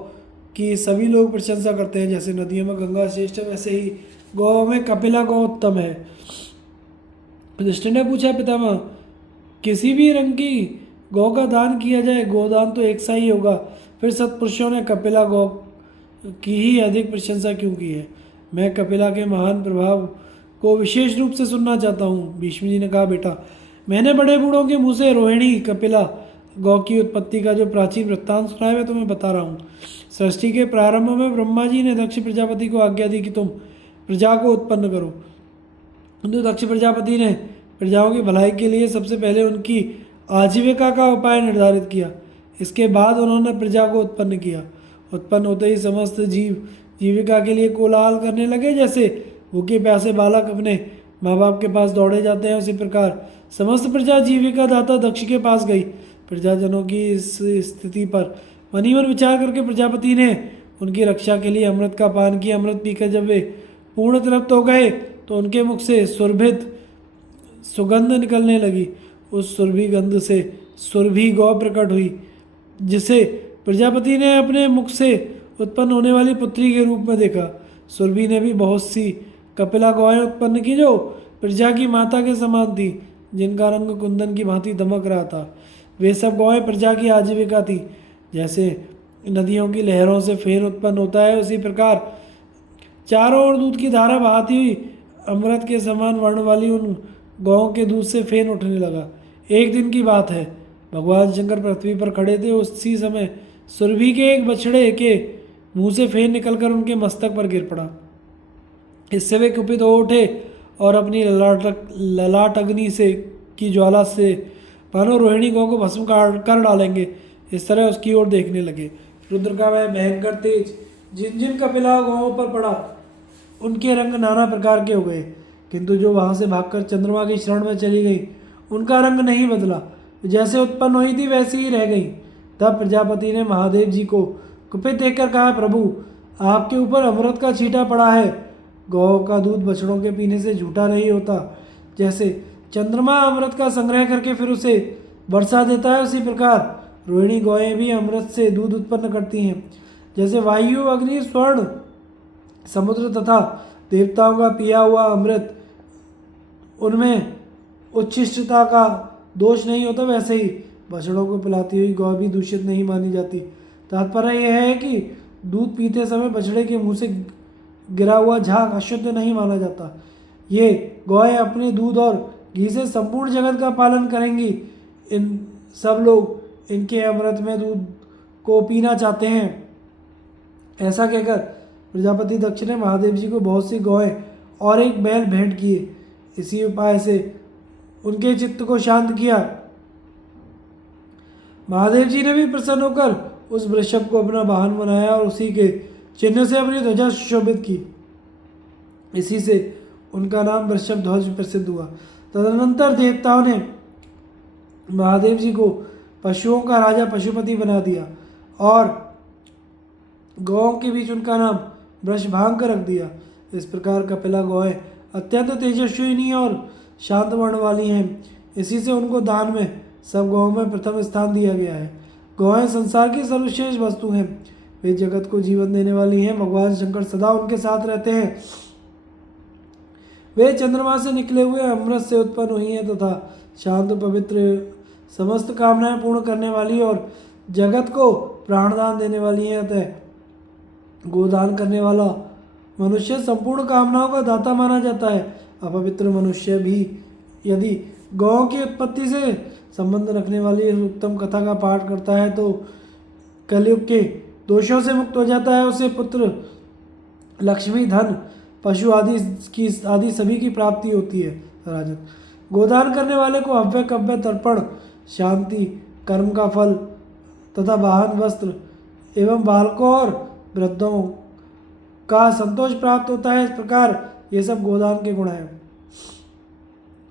की सभी लोग प्रशंसा करते हैं। जैसे नदियों में गंगा श्रेष्ठ है, वैसे ही गौ में कपिला गौ उत्तम है। युधिष्ठिर ने पूछा, पितामह, किसी भी रंग की गौ का दान किया जाए, गोदान तो एक सा ही होगा, फिर सत्पुरुषों ने कपिला गौ की ही अधिक प्रशंसा क्यों की है? मैं कपिला के महान प्रभाव को विशेष रूप से सुनना चाहता हूँ। भीष्म जी ने कहा, बेटा, मैंने बड़े बूढ़ों के मुँह से रोहिणी कपिला गौ की उत्पत्ति का जो प्राचीन वृत्तांत सुना है, मैं तुम्हें बता रहा हूँ। सृष्टि के प्रारंभ में ब्रह्मा जी ने दक्ष प्रजापति को आज्ञा दी कि तुम प्रजा को उत्पन्न करो। किंतु दक्ष प्रजापति ने प्रजाओं की भलाई के लिए सबसे पहले उनकी आजीविका का उपाय निर्धारित किया। इसके बाद उन्होंने प्रजा को उत्पन्न किया। उत्पन्न होते ही समस्त जीव जीविका के लिए कोलाहल करने लगे। जैसे भूखे प्यासे बालक अपने माँ बाप के पास दौड़े जाते हैं, उसी प्रकार समस्त प्रजा जीविका दाता दक्ष के पास गई। प्रजाजनों की इस स्थिति पर मन ही मन विचार करके प्रजापति ने उनकी रक्षा के लिए अमृत का पान किया। अमृत पीकर जब वे पूर्ण तृप्त हो गए तो उनके मुख से सुरभित सुगंध निकलने लगी। उस सुरभि गंध से सुरभि गौ प्रकट हुई, जिसे प्रजापति ने अपने मुख से उत्पन्न होने वाली पुत्री के रूप में देखा। सुरभि ने भी बहुत सी कपिला गौएं उत्पन्न की जो प्रजा की माता के समान थी, जिनका रंग कुंदन की भांति दमक रहा था। वे सब गौएं प्रजा की आजीविका थी। जैसे नदियों की लहरों से फेन उत्पन्न होता है, उसी प्रकार चारों ओर दूध की धारा बहाती हुई अमृत के समान वर्ण वाली उन गौओं के दूध से फेन उठने लगा। एक दिन की बात है, भगवान शंकर पृथ्वी पर खड़े थे। उसी समय सुरभि के एक बछड़े के मुंह से फेन निकलकर उनके मस्तक पर गिर पड़ा। इससे वे कुपित हो उठे और अपनी ललाट अग्नि से की ज्वाला से मानो रोहिणी गौ को भस्म कर डालेंगे, इस तरह उसकी ओर देखने लगे। रुद्र का वह भयंकर तेज जिन जिन कपिला गौओं पर पड़ा, उनके रंग नाना प्रकार के हो गए, किंतु जो वहां से भागकर चंद्रमा की शरण में चली गई, उनका रंग नहीं बदला। जैसे उत्पन्न हुई थी वैसी ही रह गई। तब प्रजापति ने महादेव जी को कुपित देखकर कहा, प्रभु, आपके ऊपर अमृत का छींटा पड़ा है। गौ का दूध बछड़ों के पीने से झूठा नहीं होता। जैसे चंद्रमा अमृत का संग्रह करके फिर उसे बरसा देता है, उसी प्रकार रोहिणी गौएं भी अमृत से दूध उत्पन्न करती हैं। जैसे वायु, अग्नि, स्वर्ण, समुद्र तथा देवताओं का पिया हुआ अमृत उनमें उच्छिष्टता का दोष नहीं होता, वैसे ही बछड़ों को पिलाती हुई गौ भी दूषित नहीं मानी जाती। तात्पर्य यह है कि दूध पीते समय बछड़े के मुंह से गिरा हुआ झाग अशुद्ध नहीं माना जाता। ये गौएं अपने दूध और घी से संपूर्ण जगत का पालन करेंगी। इन सब लोग इनके अमृत में दूध को पीना चाहते हैं। ऐसा कहकर प्रजापति दक्ष ने महादेव जी को बहुत सी गौएं और एक बैल भेंट किए। इसी उपाय से उनके चित्त को शांत किया। महादेव जी ने भी प्रसन्न होकर उस वृषभ को अपना वाहन बनाया और उसी के चिन्ह से अपनी ध्वजा सुशोभित की। इसी से उनका नाम वृषभ ध्वज प्रसिद्ध हुआ। तदनंतर देवताओं ने महादेव जी को पशुओं का राजा पशुपति बना दिया और गौओं के बीच उनका नाम वृषभांक रख दिया। इस प्रकार कपिला गौएं अत्यंत तेजस्विनी और शांत वर्ण वाली हैं। इसी से उनको दान में सब गौओं में प्रथम स्थान दिया गया है। गौएं संसार की सर्वश्रेष्ठ वस्तु हैं। वे जगत को जीवन देने वाली हैं। भगवान शंकर सदा उनके साथ रहते हैं। वे चंद्रमा से निकले हुए अमृत से उत्पन्न हुई हैं तथा शांत पवित्र समस्त कामनाएं पूर्ण करने वाली और जगत को प्राणदान देने वाली हैं। अतः गोदान करने वाला मनुष्य संपूर्ण कामनाओं का दाता माना जाता है। अपवित्र मनुष्य भी यदि गौ की उत्पत्ति से संबंध रखने वाली इस उत्तम कथा का पाठ करता है तो कलयुग के दोषों से मुक्त हो जाता है। उसे पुत्र, लक्ष्मी, धन, पशु आदि सभी की प्राप्ति होती है। राजन, गोदान करने वाले को हव्य, कव्य, तर्पण, शांति, कर्म का फल तथा वाहन, वस्त्र एवं बालकों और वृद्धों का संतोष प्राप्त होता है। इस प्रकार ये सब गोदान के गुण हैं।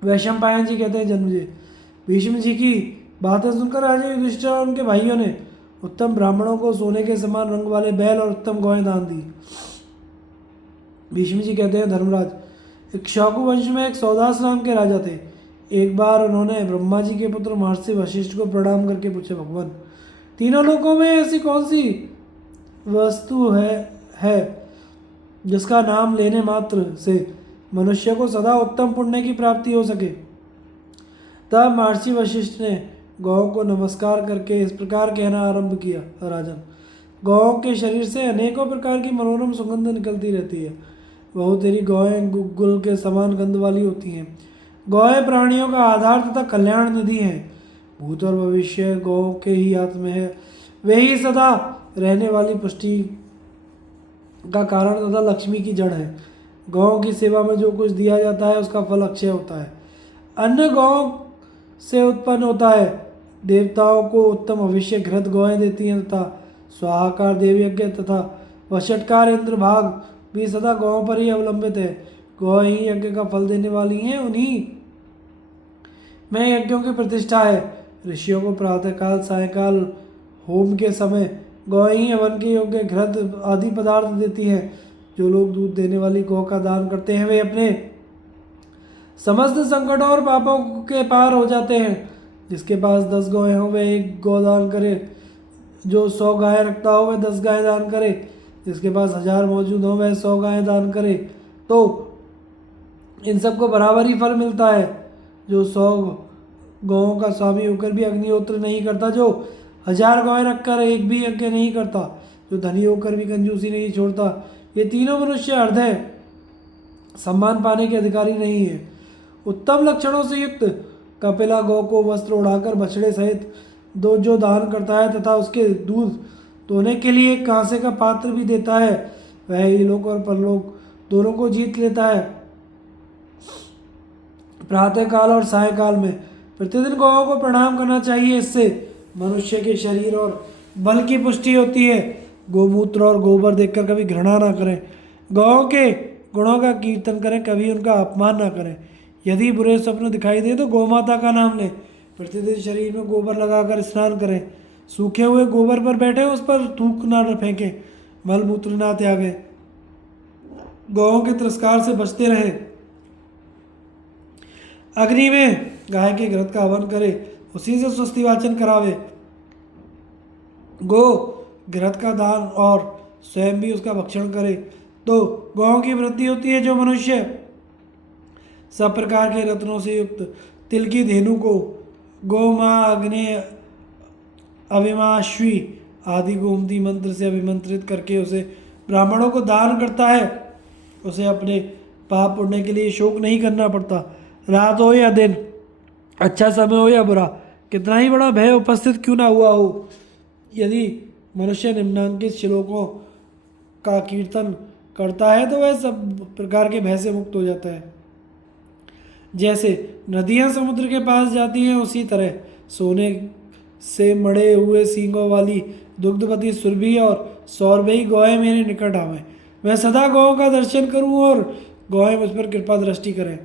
वैशंपायन जी कहते हैं, जन्मजय भीष्म जी की बातें सुनकर राजा युधिष्ठिर और उनके भाइयों ने उत्तम ब्राह्मणों को सोने के समान रंग वाले बैल और उत्तम गौएं दान दी। भीष्म जी कहते हैं, धर्मराज, इक्ष्वाकु वंश में एक सौदास नाम के राजा थे। एक बार उन्होंने ब्रह्मा जी के पुत्र महर्षि वशिष्ठ को प्रणाम करके पूछे, भगवान, तीनों लोकों में ऐसी कौन सी वस्तु है जिसका नाम लेने मात्र से मनुष्य को सदा उत्तम पुण्य की प्राप्ति हो सके। तब महर्षि वशिष्ठ ने गौओं को नमस्कार करके इस प्रकार कहना आरंभ किया, राजन, गौओं के शरीर से अनेकों प्रकार की मनोरम सुगंध निकलती रहती है। वह तेरी गौएं गुल के समान गंध वाली होती हैं। गौएं प्राणियों का आधार तथा कल्याण निधि हैं। भूत और भविष्य गौ के ही हाथ में है। वे ही सदा रहने वाली पुष्टि का कारण तथा लक्ष्मी की जड़ है। गौ की सेवा में जो कुछ दिया जाता है उसका फल अक्षय होता है। अन्न गौ से उत्पन्न होता है। देवताओं को उत्तम भविष्य घृत गौएं देती हैं तथा स्वाहाकार देवयज्ञ तथा वषटकार इंद्र भाग भी सदा गौओं पर ही अवलंबित है। गौ ही यज्ञ का फल देने वाली हैं। उन्हीं में यज्ञों की प्रतिष्ठा है। ऋषियों को प्रातःकाल, सायंकाल, होम के समय गौ ही हवन के योग्य घृत आदि पदार्थ देती है। जो लोग दूध देने वाली गौ का दान करते हैं वे अपने समस्त संकटों और पापों के पार हो जाते हैं। जिसके पास 10 गौएं हो वह 1 गौ दान करे। जो 100 गायें रखता हो वह 10 गायें दान करे। जिसके पास 1000 मौजूद हो वह 100 गायें दान करे। तो इन सबको बराबर ही फल मिलता है। जो 100 गौओं का स्वामी होकर भी अग्निहोत्र नहीं करता, जो 1000 गौएं रखकर एक भी यज्ञ नहीं करता, जो धनी होकर भी कंजूसी नहीं छोड़ता, ये तीनों मनुष्य अर्धय सम्मान पाने के अधिकारी नहीं है। उत्तम लक्षणों से युक्त कपिला गौ को वस्त्र उड़ाकर बछड़े सहित जो दान करता है तथा उसके दूध धोने के लिए एक कांसे का पात्र भी देता है, वह इलोक और परलोक दोनों को जीत लेता है। प्रातःकाल और सायंकाल में प्रतिदिन गौओं को प्रणाम करना चाहिए। इससे मनुष्य के शरीर और बल की पुष्टि होती है। गोमूत्र और गोबर देखकर कभी घृणा ना करें। गौओं के गुणों का कीर्तन करें, कभी उनका अपमान ना करें। यदि बुरे स्वप्न दिखाई दे तो गौमाता का नाम लें। प्रतिदिन शरीर में गोबर लगाकर स्नान करें। सूखे हुए गोबर पर बैठे उस पर थूक ना फेंकें। मल मूत्र ना त्यागें। गौओं के तिरस्कार से बचते रहें। अग्नि में गाय के घृत का हवन करे, उसी से स्वस्ति वाचन करावे। गो घृत का दान और स्वयं भी उसका भक्षण करे तो गौओं की वृद्धि होती है। जो मनुष्य सब प्रकार के रत्नों से युक्त तिल की धेनु को गोमा अग्नि अविमाश्वी आदि गोमती मंत्र से अभिमंत्रित करके उसे ब्राह्मणों को दान करता है। उसे अपने पाप पुण्य के लिए शोक नहीं करना पड़ता। रात हो या दिन, अच्छा समय हो या बुरा, कितना ही बड़ा भय उपस्थित क्यों ना हुआ हो, यदि मनुष्य निम्नांकित श्लोकों का कीर्तन करता है तो वह सब प्रकार के भय से मुक्त हो जाता है। जैसे नदियां समुद्र के पास जाती हैं, उसी तरह सोने से मड़े हुए सींगों वाली दुग्धवती सुरभि और सौरभई गौएं मेरे निकट आवें। मैं सदा गौ का दर्शन करूं और गौएं मुझ पर कृपा दृष्टि करें।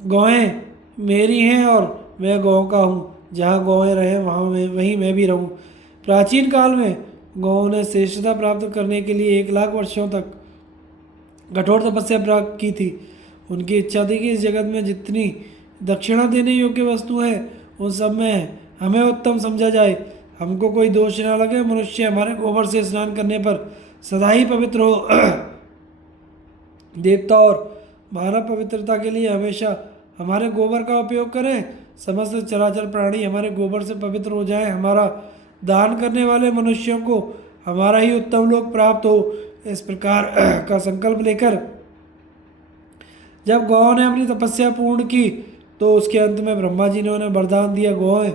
गौएं मेरी हैं और मैं गौ का हूँ। जहाँ गौएं रहें वहीं मैं भी रहूँ। प्राचीन काल में गौओं ने श्रेष्ठता प्राप्त करने के लिए 1 लाख वर्षों तक कठोर तपस्या प्राप्त की थी। उनकी इच्छा थी कि इस जगत में जितनी दक्षिणा देने योग्य वस्तु है उन सब में हमें उत्तम समझा जाए, हमको कोई दोष न लगे। मनुष्य हमारे गोबर से स्नान करने पर सदा ही पवित्र हो। देवता और मानव पवित्रता के लिए हमेशा हमारे गोबर का उपयोग करें। समस्त चराचर प्राणी हमारे गोबर से पवित्र हो जाएं। हमारा दान करने वाले मनुष्यों को हमारा ही उत्तम लोक प्राप्त हो। इस प्रकार का संकल्प लेकर जब गौ ने अपनी तपस्या पूर्ण की तो उसके अंत में ब्रह्मा जी ने उन्हें वरदान दिया, गौएं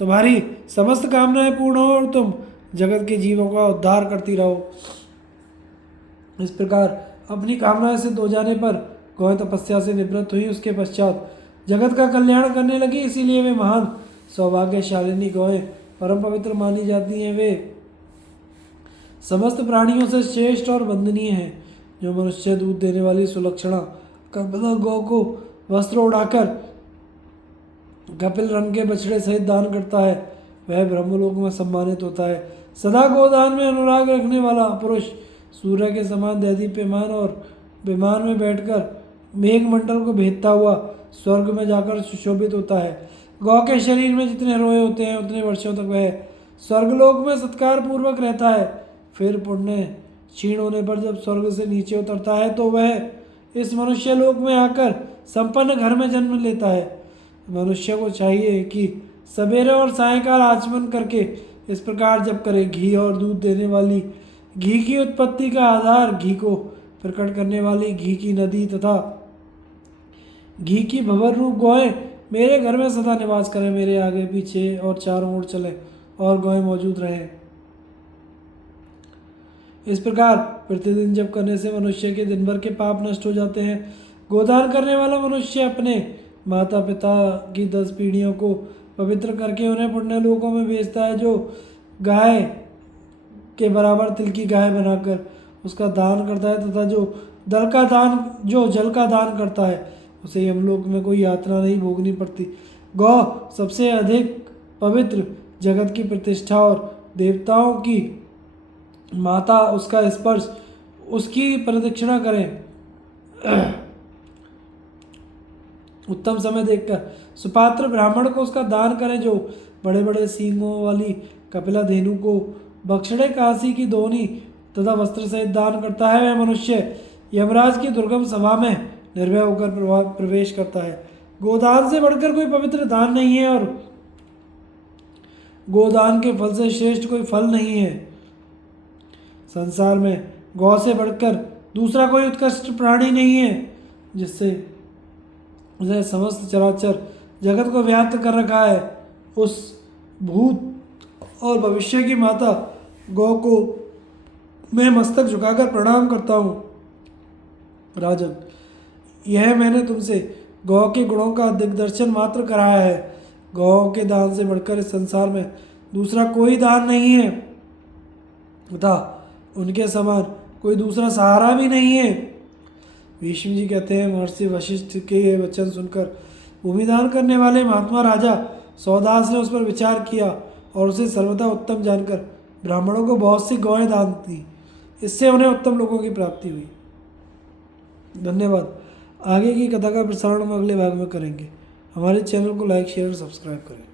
तुम्हारी समस्त कामनाएं पूर्ण हो और तुम जगत के जीवों का उद्धार करती रहो। इस प्रकार अपनी कामनाएं सिद्ध हो जाने पर गौएं तपस्या से निवृत्त हुई। उसके पश्चात जगत का कल्याण करने लगी। इसीलिए वे महान सौभाग्यशालिनी गौएं परम पवित्र मानी जाती हैं। वे समस्त प्राणियों से श्रेष्ठ और वंदनीय हैं। जो मनुष्य दूध देने वाली सुलक्षणा कपिला गौ को वस्त्र उड़ाकर कपिल रंग के बछड़े सहित दान करता है, वह ब्रह्मलोक में सम्मानित होता है। सदा गोदान में अनुराग रखने वाला पुरुष सूर्य के समान दैदीप्यमान और विमान में बैठकर मेघमंडल को भेदता हुआ स्वर्ग में जाकर सुशोभित होता है। गौ के शरीर में जितने रोए होते हैं उतने वर्षों तक वह स्वर्गलोक में सत्कार पूर्वक रहता है। फिर पुण्य क्षीण होने पर जब स्वर्ग से नीचे उतरता है तो वह इस मनुष्य लोक में आकर संपन्न घर में जन्म लेता है। मनुष्य को चाहिए कि सवेरे और सायंकाल आचमन करके इस प्रकार जब करे। घी और दूध देने वाली घी की उत्पत्ति का आधार, घी को प्रकट करने वाली घी की नदी तथा घी की भंवर रूप गौएं मेरे घर में सदा निवास करें, मेरे आगे पीछे और चारों ओर चले और गौएं मौजूद रहें। इस प्रकार प्रतिदिन जप करने से मनुष्य के दिन भर के पाप नष्ट हो जाते हैं। गोदान करने वाला मनुष्य अपने माता पिता की 10 पीढ़ियों को पवित्र करके उन्हें पुण्य लोकों में भेजता है। जो गाय के बराबर तिल की गाय बनाकर उसका दान करता है तथा जो जल का दान करता है उसे यमलोक में कोई यातना नहीं भोगनी पड़ती। गौ सबसे अधिक पवित्र, जगत की प्रतिष्ठा और देवताओं की माता, उसका स्पर्श, उसकी प्रदक्षिणा करें। उत्तम समय देखकर सुपात्र ब्राह्मण को उसका दान करें। जो बड़े बड़े सींगों वाली कपिला धेनु को बछड़े कांसी की दोनी तथा वस्त्र सहित दान करता है, वह मनुष्य यमराज की दुर्गम सभा में निर्भय होकर प्रवेश करता है। गोदान से बढ़कर कोई पवित्र दान नहीं है और गोदान के फल से श्रेष्ठ कोई फल नहीं है। संसार में गौ से बढ़कर दूसरा कोई उत्कृष्ट प्राणी नहीं है, जिससे उसने समस्त चराचर जगत को व्याप्त कर रखा है। उस भूत और भविष्य की माता गौ को मैं मस्तक झुकाकर प्रणाम करता हूँ। राजन, यह मैंने तुमसे गौ के गुणों का दिग्दर्शन मात्र कराया है। गौ के दान से बढ़कर इस संसार में दूसरा कोई दान नहीं है तथा उनके समान कोई दूसरा सहारा भी नहीं है। भीष्म जी कहते हैं, महर्षि वशिष्ठ के ये वचन सुनकर भूमिदान करने वाले महात्मा राजा सौदास ने उस पर विचार किया और उसे सर्वथा उत्तम जानकर ब्राह्मणों को बहुत सी गौएं दान दी। इससे उन्हें उत्तम लोगों की प्राप्ति हुई। धन्यवाद। आगे की कथा का प्रसारण हम अगले भाग में करेंगे। हमारे चैनल को लाइक, शेयर और सब्सक्राइब करें।